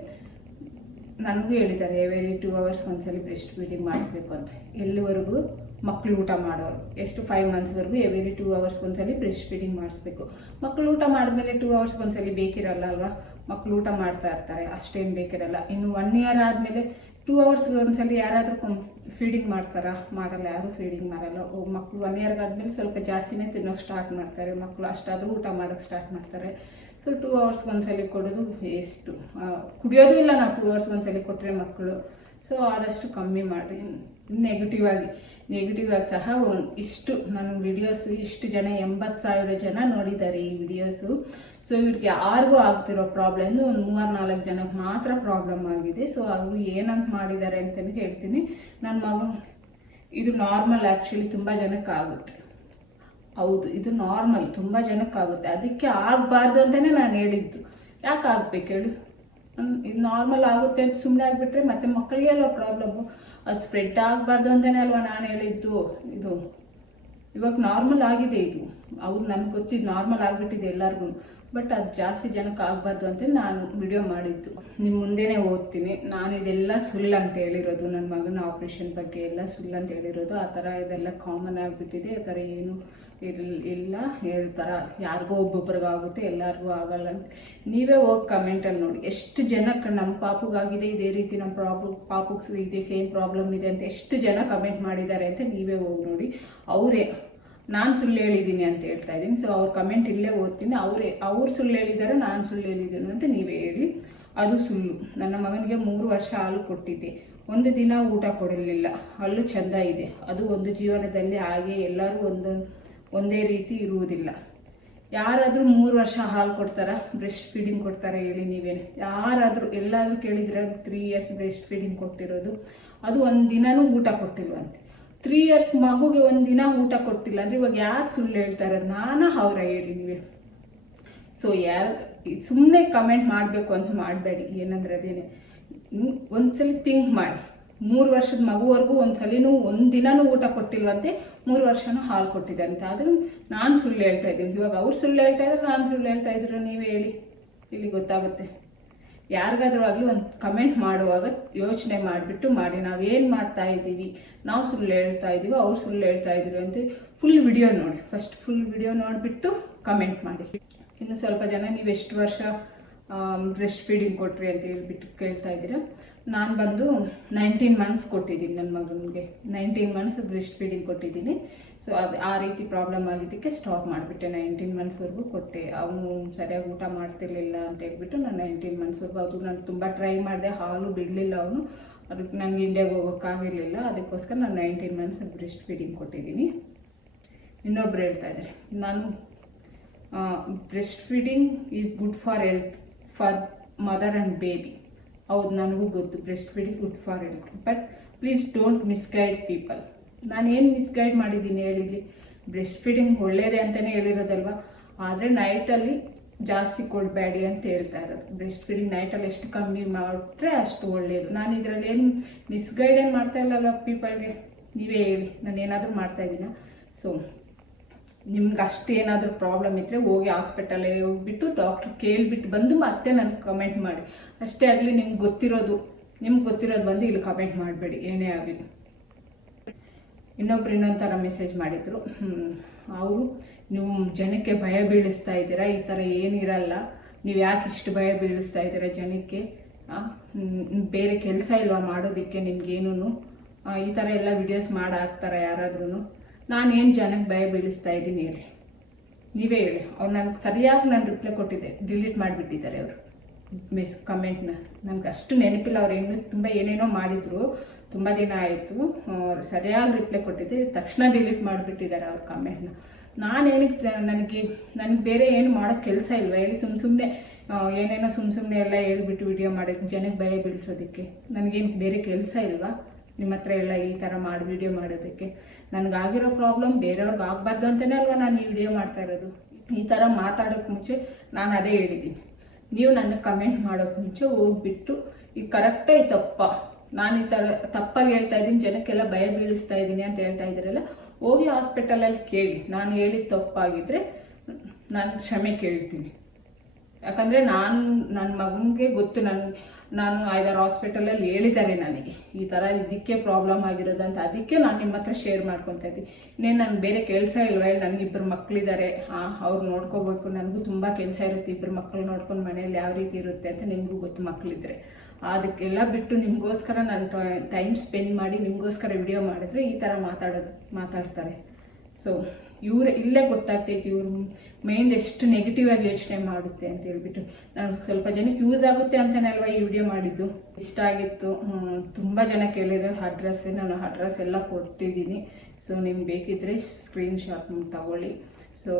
ನನಗೂ ಹೇಳಿದ್ದಾರೆ ಎವ್ರಿ ಟೂ ಅವರ್ಸ್ ಒಂದ್ಸಲಿ ಬ್ರೆಸ್ಟ್ ಫೀಡಿಂಗ್ ಮಾಡಿಸ್ಬೇಕು ಅಂತ. ಎಲ್ಲಿವರೆಗೂ ಮಕ್ಕಳು ಊಟ ಮಾಡೋರು? ಎಷ್ಟು ಫೈವ್ ಮಂತ್ಸ್ವರೆಗೂ ಎವ್ರಿ ಟೂ ಅವರ್ಸ್ ಒಂದ್ಸಲಿ ಬ್ರೆಸ್ಟ್ ಫೀಡಿಂಗ್ ಮಾಡಿಸ್ಬೇಕು. ಮಕ್ಕಳು ಊಟ ಮಾಡಿದ್ಮೇಲೆ ಟೂ ಅವರ್ಸ್ ಒಂದ್ಸಲಿ ಬೇಕಿರಲ್ಲ ಅಲ್ವಾ? ಮಕ್ಕಳು ಊಟ ಮಾಡ್ತಾ ಇರ್ತಾರೆ, ಅಷ್ಟೇನು ಬೇಕಿರಲ್ಲ. ಇನ್ನು ಒನ್ ಇಯರ್ ಆದಮೇಲೆ ಟೂ ಅವರ್ಸ್ಗೆ ಒಂದ್ಸಲಿ ಯಾರಾದರೂ ಫೀಡಿಂಗ್ ಮಾಡ್ತಾರಾ? ಮಾಡಲ್ಲ, ಯಾರು ಫೀಡಿಂಗ್ ಮಾಡಲ್ಲ. ಮಕ್ಕಳು ಒನ್ ಇಯರ್ಗೆ ಆದಮೇಲೆ ಸ್ವಲ್ಪ ಜಾಸ್ತಿನೇ ತಿನ್ನೋಕೆ ಸ್ಟಾರ್ಟ್ ಮಾಡ್ತಾರೆ. ಮಕ್ಕಳು ಅಷ್ಟಾದರೂ ಊಟ ಮಾಡೋಕೆ ಸ್ಟಾರ್ಟ್ ಮಾಡ್ತಾರೆ. ಸೊ ಟೂ ಅವರ್ಸ್ಗೆ ಒಂದ್ಸಲ ಕೊಡೋದು ವೇಸ್ಟು ಕುಡಿಯೋದು ಇಲ್ಲ ನಾವು ಟೂ ಅವರ್ಸ್ ಒಂದ್ಸಲಿ ಕೊಟ್ಟರೆ ಮಕ್ಕಳು ಸೊ ಆದಷ್ಟು ಕಮ್ಮಿ ಮಾಡಿ ನೆಗೆಟಿವ್ ಆಗಿ. ನೆಗೆಟಿವ್ ಆಗಿ ಸಹ ಇಷ್ಟು ನನ್ನ ವಿಡಿಯೋಸ್ ಇಷ್ಟು ಜನ, ಎಂಬತ್ತು ಸಾವಿರ ಜನ ನೋಡಿದ್ದಾರೆ ಈ ವಿಡಿಯೋಸು ಸೊ ಇವ್ರಿಗೆ ಯಾರಿಗೂ ಆಗ್ತಿರೋ ಪ್ರಾಬ್ಲಮ್ ಒಂದು ಮೂವರ್ ನಾಲ್ಕು ಜನಕ್ಕೆ ಮಾತ್ರ ಪ್ರಾಬ್ಲಮ್ ಆಗಿದೆ. ಸೊ ಅವರು ಏನಂತ ಮಾಡಿದ್ದಾರೆ ಅಂತಲೇ ಹೇಳ್ತೀನಿ. ನನ್ನ ಮಗ, ಇದು ನಾರ್ಮಲ್ ಆ್ಯಕ್ಚುಲಿ ತುಂಬ ಜನಕ್ಕೆ ಆಗುತ್ತೆ. ಹೌದು, ಇದು ನಾರ್ಮಲ್ ತುಂಬ ಜನಕ್ಕಾಗುತ್ತೆ. ಅದಕ್ಕೆ ಆಗಬಾರ್ದು ಅಂತಲೇ ನಾನು ಹೇಳಿದ್ದು. ಯಾಕೆ ಆಗ್ಬೇಕು ಹೇಳು? ಇದು ನಾರ್ಮಲ್ ಆಗುತ್ತೆ ಅಂತ ಸುಮ್ಮನೆ ಆಗಿಬಿಟ್ರೆ ಮತ್ತೆ ಮಕ್ಕಳಿಗೆಲ್ಲ ಪ್ರಾಬ್ಲಮ್ಮು ಅದು ಸ್ಪ್ರೆಡ್ ಆಗಬಾರ್ದು ಅಂತಲೇ ಅಲ್ವಾ ನಾನು ಹೇಳಿದ್ದು. ಇದು, ಇವಾಗ ನಾರ್ಮಲ್ ಆಗಿದೆ ಇದು. ಅವ್ರು ನನಗೆ ಗೊತ್ತಿದ್ದು ನಾರ್ಮಲ್ ಆಗಿಬಿಟ್ಟಿದೆ ಎಲ್ಲರಿಗೂ ಬಟ್ ಅದು ಜಾಸ್ತಿ ಜನಕ್ಕೆ ಆಗಬಾರ್ದು ಅಂತ ನಾನು ವಿಡಿಯೋ ಮಾಡಿದ್ದು. ನಿಮ್ಮ ಮುಂದೆನೇ ಓದ್ತೀನಿ. ನಾನು ಇದೆಲ್ಲ ಸುಳ್ಳು ಅಂತ ಹೇಳಿರೋದು. ನನ್ನ ಮಗನ ಆಪ್ರೇಷನ್ ಬಗ್ಗೆ ಎಲ್ಲ ಸುಳ್ಳು ಅಂತ ಹೇಳಿರೋದು. ಆ ಥರ ಇದೆಲ್ಲ ಕಾಮನ್ ಆಗಿಬಿಟ್ಟಿದೆ. ಆ ಏನು ಇಲ್ ಇಲ್ಲ ಹೇಳ್ತಾರ ಯಾರಿಗೋ ಒಬ್ಬೊಬ್ರಿಗಾಗುತ್ತೆ ಎಲ್ಲರಿಗೂ ಆಗಲ್ಲ ಅಂತ. ನೀವೇ ಹೋಗಿ ಕಮೆಂಟಲ್ಲಿ ನೋಡಿ. ಎಷ್ಟು ಜನಕ್ಕೆ ನಮ್ಮ ಪಾಪುಗಾಗಿದೆ, ಇದೇ ರೀತಿ ನಮ್ಮ ಪ್ರಾಬ್ಲಮ್ ಪಾಪುಗೆ ಇದೆ, ಸೇಮ್ ಪ್ರಾಬ್ಲಮ್ ಇದೆ ಅಂತ ಎಷ್ಟು ಜನ ಕಮೆಂಟ್ ಮಾಡಿದ್ದಾರೆ ಅಂತ ನೀವೇ ಹೋಗಿ ನೋಡಿ. ಅವರೇ, ನಾನು ಸುಳ್ಳು ಹೇಳಿದ್ದೀನಿ ಅಂತ ಹೇಳ್ತಾ ಇದ್ದೀನಿ. ಸೊ ಅವ್ರ ಕಮೆಂಟ್ ಇಲ್ಲೇ ಓದ್ತೀನಿ. ಅವರೇ, ಅವ್ರು ಸುಳ್ಳು ಹೇಳಿದ್ದಾರೆ ನಾನು ಸುಳ್ಳು ಹೇಳಿದ್ದೀನಿ ಅಂತ ನೀವೇ ಹೇಳಿ. ಅದು ಸುಳ್ಳು. ನನ್ನ ಮಗನಿಗೆ ಮೂರು ವರ್ಷ ಹಾಲು ಕೊಟ್ಟಿದ್ದೆ. ಒಂದು ದಿನ ಊಟ ಕೊಡಲಿಲ್ಲ. ಅಲ್ಲೂ ಚೆಂದ ಇದೆ. ಅದು ಒಂದು ಜೀವನದಲ್ಲಿ ಹಾಗೆ ಎಲ್ಲರೂ ಒಂದು ಒಂದೇ ರೀತಿ ಇರುವುದಿಲ್ಲ. ಯಾರಾದರೂ ಮೂರು ವರ್ಷ ಹಾಲು ಕೊಡ್ತಾರ? ಬ್ರೆಸ್ಟ್ ಫೀಡಿಂಗ್ ಕೊಡ್ತಾರೆ ಹೇಳಿ ನೀವೇನು? ಯಾರಾದರೂ ಎಲ್ಲಾದರೂ ಕೇಳಿದ್ರೆ ತ್ರೀ ಇಯರ್ಸ್ ಬ್ರೆಸ್ಟ್ ಫೀಡಿಂಗ್ ಕೊಟ್ಟಿರೋದು. ಅದು ಒಂದು ದಿನನೂ ಊಟ ಕೊಟ್ಟಿಲ್ವಂತೆ. ತ್ರೀ ಇಯರ್ಸ್ ಮಗುಗೆ ಒಂದು ದಿನ ಊಟ ಕೊಟ್ಟಿಲ್ಲ ಅಂದರೆ ಇವಾಗ ಯಾರು ಸುಳ್ಳು ಹೇಳ್ತಾ ಇರೋದು? ನಾನು ಅವರ ಹೇಳಿ ನೀವೇ. ಸೊ ಯಾರು ಸುಮ್ಮನೆ ಕಮೆಂಟ್ ಮಾಡಬೇಕು ಅಂತ ಮಾಡಬೇಡಿ. ಏನಂದ್ರೆ ಅದೇನೆ. ಒಂದ್ಸಲಿ ಥಿಂಕ್ ಮಾಡಿ. ಮೂರು ವರ್ಷದ ಮಗುವರೆಗೂ ಒಂದ್ಸಲಿನೂ ಒಂದು ದಿನನೂ ಊಟ ಕೊಟ್ಟಿಲ್ವಂತೆ, ಮೂರು ವರ್ಷನೂ ಹಾಲು ಕೊಟ್ಟಿದ್ದಂತೆ ಆದ್ರೆ ನಾನು ಸುಳ್ಳು ಹೇಳ್ತಾ ಇದ್ದೀನಿ. ಇವಾಗ ಅವ್ರು ಸುಳ್ಳು ಹೇಳ್ತಾ ಇದ್ರೆ ನಾನು ಸುಳ್ಳು ಹೇಳ್ತಾ ಇದ್ರು ನೀವೇ ಹೇಳಿ. ಇಲ್ಲಿ ಗೊತ್ತಾಗುತ್ತೆ. ಯಾರಿಗಾದ್ರೂ ಆಗಲಿ ಒಂದು ಕಮೆಂಟ್ ಮಾಡುವಾಗ ಯೋಚನೆ ಮಾಡಿಬಿಟ್ಟು ಮಾಡಿ. ನಾವೇನು ಮಾಡ್ತಾ ಇದ್ದೀವಿ? ನಾವು ಸುಳ್ಳು ಹೇಳ್ತಾ ಇದ್ದೀವಿ ಅವ್ರು ಸುಳ್ಳು ಹೇಳ್ತಾ ಇದ್ರು ಅಂತ. ಫುಲ್ ವಿಡಿಯೋ ನೋಡಿ. ಫಸ್ಟ್ ಫುಲ್ ವಿಡಿಯೋ ನೋಡಿಬಿಟ್ಟು ಕಮೆಂಟ್ ಮಾಡಿ. ಇನ್ನು ಸ್ವಲ್ಪ ಜನ ನೀವು ಎಷ್ಟು ವರ್ಷ ಬ್ರೆಸ್ಟ್ ಫೀಡಿಂಗ್ ಕೊಟ್ರಿ ಅಂತ ಹೇಳ್ಬಿಟ್ಟು ಕೇಳ್ತಾ ಇದ್ದೀರಾ? ನಾನು ಬಂದು ನೈನ್ಟೀನ್ ಮಂತ್ಸ್ ಕೊಟ್ಟಿದ್ದೀನಿ ನನ್ನ ಮಗನಿಗೆ. ನೈನ್ಟೀನ್ ಮಂತ್ಸ್ ಬ್ರೆಸ್ಟ್ ಫೀಡಿಂಗ್ ಕೊಟ್ಟಿದ್ದೀನಿ. ಸೊ ಅದು ಆ ರೀತಿ ಪ್ರಾಬ್ಲಮ್ ಆಗಿದ್ದಕ್ಕೆ ಸ್ಟಾಪ್ ಮಾಡಿಬಿಟ್ಟೆ. ನೈನ್ಟೀನ್ ಮಂತ್ಸ್ವರೆಗೂ ಕೊಟ್ಟೆ. ಅವನು ಸರಿಯಾಗಿ ಊಟ ಮಾಡ್ತಿರ್ಲಿಲ್ಲ ಅಂತ ಹೇಳ್ಬಿಟ್ಟು ನಾನು ನೈನ್ಟೀನ್ ಮಂತ್ಸ್ವರೆಗೂ ಅದು ನಾನು ತುಂಬ ಟ್ರೈ ಮಾಡಿದೆ. ಹಾಲು ಬಿಡಲಿಲ್ಲ ಅವನು. ಅದಕ್ಕೆ ನನಗೆ ಇಂಡಿಯಾಗೆ ಹೋಗೋಕ್ಕಾಗಿರಲಿಲ್ಲ ಅದಕ್ಕೋಸ್ಕರ ನಾನು ನೈನ್ಟೀನ್ ಮಂತ್ಸ್ ಬ್ರೆಸ್ಟ್ ಫೀಡಿಂಗ್ ಕೊಟ್ಟಿದ್ದೀನಿ. ಇನ್ನೊಬ್ರು ಹೇಳ್ತಾ ಇದ್ದಾರೆ. ನಾನು breast feeding is good for health for mother and baby ಹೌದು, ನನಗೂ ಗೊತ್ತು. Breast feeding good for health but please don't misguide people ನಾನು ಏನು ಮಿಸ್ಗೈಡ್ ಮಾಡಿದ್ದೀನಿ ಹೇಳಿದ್ವಿ ಬ್ರೆಸ್ಟ್ ಫೀಡಿಂಗ್ ಒಳ್ಳೇದೇ ಅಂತಲೇ ಹೇಳಿರೋದಲ್ವ? ಆದರೆ ನೈಟಲ್ಲಿ ಜಾಸ್ತಿ ಕೊಡಬೇಡಿ ಅಂತ ಹೇಳ್ತಾ ಇರೋದು. ಬ್ರೆಸ್ಟ್ ಫೀಡಿಂಗ್ ನೈಟಲ್ಲಿ ಎಷ್ಟು ಕಮ್ಮಿ ಮಾಡಿಟ್ರೆ ಅಷ್ಟು ಒಳ್ಳೆಯದು ನಾನು ಇದರಲ್ಲಿ ಏನು ಮಿಸ್ಗೈಡ್ ಏನು ಮಾಡ್ತಾ ಇಲ್ಲಲ್ಲ ಪೀಪಲ್ಗೆ ನೀವೇ ಹೇಳಿ. ನಾನು ಏನಾದರೂ ಮಾಡ್ತಾ ಇದ್ದೀನ? ಸೊ ನಿಮ್ಗೆ ಅಷ್ಟು ಏನಾದರೂ ಪ್ರಾಬ್ಲಮ್ ಇದ್ದರೆ ಹೋಗಿ ಹಾಸ್ಪಿಟಲೇ ಹೋಗ್ಬಿಟ್ಟು ಡಾಕ್ಟ್ರ್ ಕೇಳಿಬಿಟ್ಟು ಬಂದು ಮತ್ತೆ ನನಗೆ ಕಮೆಂಟ್ ಮಾಡಿ. ಅಷ್ಟೇ ಆಗಲಿ ನಿಮ್ಗೆ ಗೊತ್ತಿರೋದು ನಿಮ್ಗೆ ಗೊತ್ತಿರೋದು ಬಂದು ಇಲ್ಲಿ ಕಮೆಂಟ್ ಮಾಡಬೇಡಿ, ಏನೇ ಆಗಲಿ. ಇನ್ನೊಬ್ರು ಇನ್ನೊಂದು ಥರ ಮೆಸೇಜ್ ಮಾಡಿದರು ಅವರು, ನೀವು ಜನಕ್ಕೆ ಭಯ ಬೀಳಿಸ್ತಾ ಇದ್ದೀರಾ? ಈ ಥರ ಏನಿರಲ್ಲ. ನೀವು ಯಾಕೆ ಇಷ್ಟು ಭಯ ಬೀಳಿಸ್ತಾ ಇದ್ದೀರಾ ಜನಕ್ಕೆ? ಬೇರೆ ಕೆಲಸ ಇಲ್ವಾ ಮಾಡೋದಕ್ಕೆ ನಿಮ್ಗೇನು ಈ ಥರ ಎಲ್ಲ ವಿಡಿಯೋಸ್ ಮಾಡಾಕ್ತಾರೆ ಯಾರಾದ್ರೂ ನಾನು ಏನು ಜನಕ್ಕೆ ಭಯ ಬೀಳಿಸ್ತಾ ಇದ್ದೀನಿ ಹೇಳಿ. ನೀವೇ ಹೇಳಿ. ಅವ್ರು ನನಗೆ ಸರಿಯಾಗಿ ನಾನು ರಿಪ್ಲೈ ಕೊಟ್ಟಿದ್ದೆ ಡಿಲೀಟ್ ಮಾಡಿಬಿಟ್ಟಿದ್ದಾರೆ ಅವರು. ಮಿಸ್ ಕಮೆಂಟ್ನ ನನಗೆ ಅಷ್ಟು ನೆನಪಿಲ್ಲ ಅವ್ರು ಇನ್ನೂ ತುಂಬ ಏನೇನೋ ಮಾಡಿದ್ರು. ತುಂಬ ದಿನ ಆಯಿತು. ಸರಿಯಾಗಿ ರಿಪ್ಲೈ ಕೊಟ್ಟಿದ್ದೆ ತಕ್ಷಣ ಡಿಲೀಟ್ ಮಾಡಿಬಿಟ್ಟಿದ್ದಾರೆ ಅವ್ರ ಕಮೆಂಟ್ನ ನಾನು ಏನಕ್ಕೆ ನನಗೆ ನನಗೆ ಬೇರೆ ಏನು ಮಾಡೋ ಕೆಲಸ ಇಲ್ವಾ? ಹೇಳಿ ಸುಮ್ಮ ಸುಮ್ಮನೆ ಏನೇನೋ ಸುಮ್ಮ ಸುಮ್ಮನೆ ಎಲ್ಲ ಹೇಳ್ಬಿಟ್ಟು ವಿಡಿಯೋ ಮಾಡೋದು ಜನಕ್ಕೆ ಭಯ ಬೀಳ್ಸೋದಕ್ಕೆ. ನನಗೇನು ಬೇರೆ ಕೆಲಸ ಇಲ್ವಾ? ನಿಮ್ಮ ಹತ್ರ ಎಲ್ಲ ಈ ಥರ ಮಾಡಿ ವಿಡಿಯೋ ಮಾಡೋದಕ್ಕೆ. ನನಗಾಗಿರೋ ಪ್ರಾಬ್ಲಮ್ ಬೇರೆಯವ್ರಿಗೆ ಆಗಬಾರ್ದು ಅಂತಲೇ ಅಲ್ವಾ ನಾನು ಈ ವಿಡಿಯೋ ಮಾಡ್ತಾ ಇರೋದು. ಈ ಥರ ಮಾತಾಡೋಕ್ಕೆ ಮುಂಚೆ ನಾನು ಅದೇ ಹೇಳಿದ್ದೀನಿ ನೀವು ನನಗೆ ಕಮೆಂಟ್ ಮಾಡೋಕ್ಕೆ ಮುಂಚೆ ಹೋಗ್ಬಿಟ್ಟು ಇದು ಕರೆಕ್ಟೇ ತಪ್ಪ. ನಾನು ಈ ಥರ ತಪ್ಪಾಗಿ ಹೇಳ್ತಾ ಇದ್ದೀನಿ, ಜನಕ್ಕೆಲ್ಲ ಭಯ ಬೀಳಿಸ್ತಾ ಇದ್ದೀನಿ ಅಂತ ಹೇಳ್ತಾ ಇದ್ದೀರಲ್ಲ, ಹೋಗಿ ಹಾಸ್ಪಿಟಲಲ್ಲಿ ಕೇಳಿ. ನಾನು ಹೇಳಿದ ತಪ್ಪಾಗಿದ್ದರೆ ನಾನು ಕ್ಷಮೆ ಕೇಳ್ತೀನಿ. ಯಾಕಂದರೆ ನಾನು ನನ್ನ ಮಗನಿಗೆ ಗೊತ್ತು ನನ್ನ ನಾನು ಐದಾರು ಹಾಸ್ಪಿಟಲಲ್ಲಿ ಹೇಳಿದ್ದಾರೆ ನನಗೆ, ಈ ಥರ ಇದಕ್ಕೆ ಪ್ರಾಬ್ಲಮ್ ಆಗಿರೋದು ಅಂತ, ಅದಕ್ಕೆ ನಾನು ನಿಮ್ಮ ಹತ್ರ ಶೇರ್ ಮಾಡ್ಕೊತಾ ಇದ್ದೀನಿ. ಇನ್ನೇನು ನನಗೆ ಬೇರೆ ಕೆಲಸ ಇಲ್ವಾ? ನನಗೆ ಇಬ್ಬರು ಮಕ್ಕಳಿದ್ದಾರೆ ಅವ್ರು ನೋಡ್ಕೋಬೇಕು. ನನಗೂ ತುಂಬ ಕೆಲಸ ಇರುತ್ತೆ. ಇಬ್ಬರು ಮಕ್ಕಳು ನೋಡ್ಕೊಂಡು ಮನೆಯಲ್ಲಿ ಯಾವ ರೀತಿ ಇರುತ್ತೆ ಅಂತ ನಿಮಗೂ ಗೊತ್ತು ಮಕ್ಕಳಿದ್ರೆ ಅದಕ್ಕೆಲ್ಲ ಬಿಟ್ಟು ನಿಮಗೋಸ್ಕರ ನಾನು ಟೈಮ್ ಸ್ಪೆಂಡ್ ಮಾಡಿ ನಿಮಗೋಸ್ಕರ ವಿಡಿಯೋ ಮಾಡಿದ್ರೆ ಈ ಥರ ಮಾತಾಡೋದು, ಮಾತಾಡ್ತಾರೆ. ಸೊ ಇವ್ರ ಇಲ್ಲೇ ಗೊತ್ತಾಗ್ತೈತಿ, ಇವ್ರ ಮೈಂಡ್ ಎಷ್ಟು ನೆಗೆಟಿವ್ ಆಗಿ ಯೋಚನೆ ಮಾಡುತ್ತೆ ಅಂತ ಹೇಳ್ಬಿಟ್ಟು ನಾನು ಸ್ವಲ್ಪ ಜನಕ್ಕೆ ಯೂಸ್ ಆಗುತ್ತೆ ಅಂತಾನೆ ಅಲ್ವಾ ಈ ವಿಡಿಯೋ ಮಾಡಿದ್ದು. ಇಷ್ಟ ಆಗಿತ್ತು ತುಂಬ ಜನ ಕೇಳಿದ್ರು ಅಡ್ರೆಸ್ ನಾನು ಅಡ್ರೆಸ್ ಎಲ್ಲ ಕೊಟ್ಟಿದ್ದೀನಿ ಸೊ ನಿಮ್ಗೆ ಬೇಕಿದ್ರೆ ಸ್ಕ್ರೀನ್ ಶಾಟ್ ತಗೊಳ್ಳಿ. ಸೊ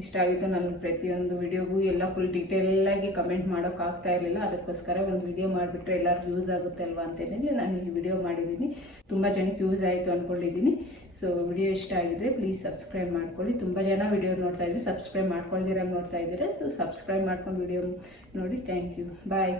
ಇಷ್ಟ ಆಗಿತ್ತು ನಾನು ಪ್ರತಿಯೊಂದು ವಿಡಿಯೋಗೂ ಎಲ್ಲ ಫುಲ್ ಡೀಟೇಲಾಗಿ ಕಮೆಂಟ್ ಮಾಡೋಕ್ಕಾಗ್ತಾ ಇರಲಿಲ್ಲ. ಅದಕ್ಕೋಸ್ಕರ ಒಂದು ವಿಡಿಯೋ ಮಾಡಿಬಿಟ್ರೆ ಎಲ್ಲರಿಗೂ ಯೂಸ್ ಆಗುತ್ತೆ ಅಲ್ವಾ ಅಂತೇಳಿ ನಾನು ಈ ವಿಡಿಯೋ ಮಾಡಿದ್ದೀನಿ. ತುಂಬ ಜನಕ್ಕೆ ಯೂಸ್ ಆಯಿತು ಅಂದ್ಕೊಂಡಿದ್ದೀನಿ ಸೊ ವಿಡಿಯೋ ಇಷ್ಟ ಆಗಿದ್ರೆ ಪ್ಲೀಸ್ ಸಬ್ಸ್ಕ್ರೈಬ್ ಮಾಡ್ಕೊಳ್ಳಿ. ತುಂಬ ಜನ ವಿಡಿಯೋ ನೋಡ್ತಾ ಇದ್ರೆ ಸಬ್ಸ್ಕ್ರೈಬ್ ಮಾಡ್ಕೊಳ್ದಿರ ನೋಡ್ತಾ ಇದ್ದೀರಾ. ಸೊ ಸಬ್ಸ್ಕ್ರೈಬ್ ಮಾಡ್ಕೊಂಡು ವಿಡಿಯೋ ನೋಡಿ. Thank you bye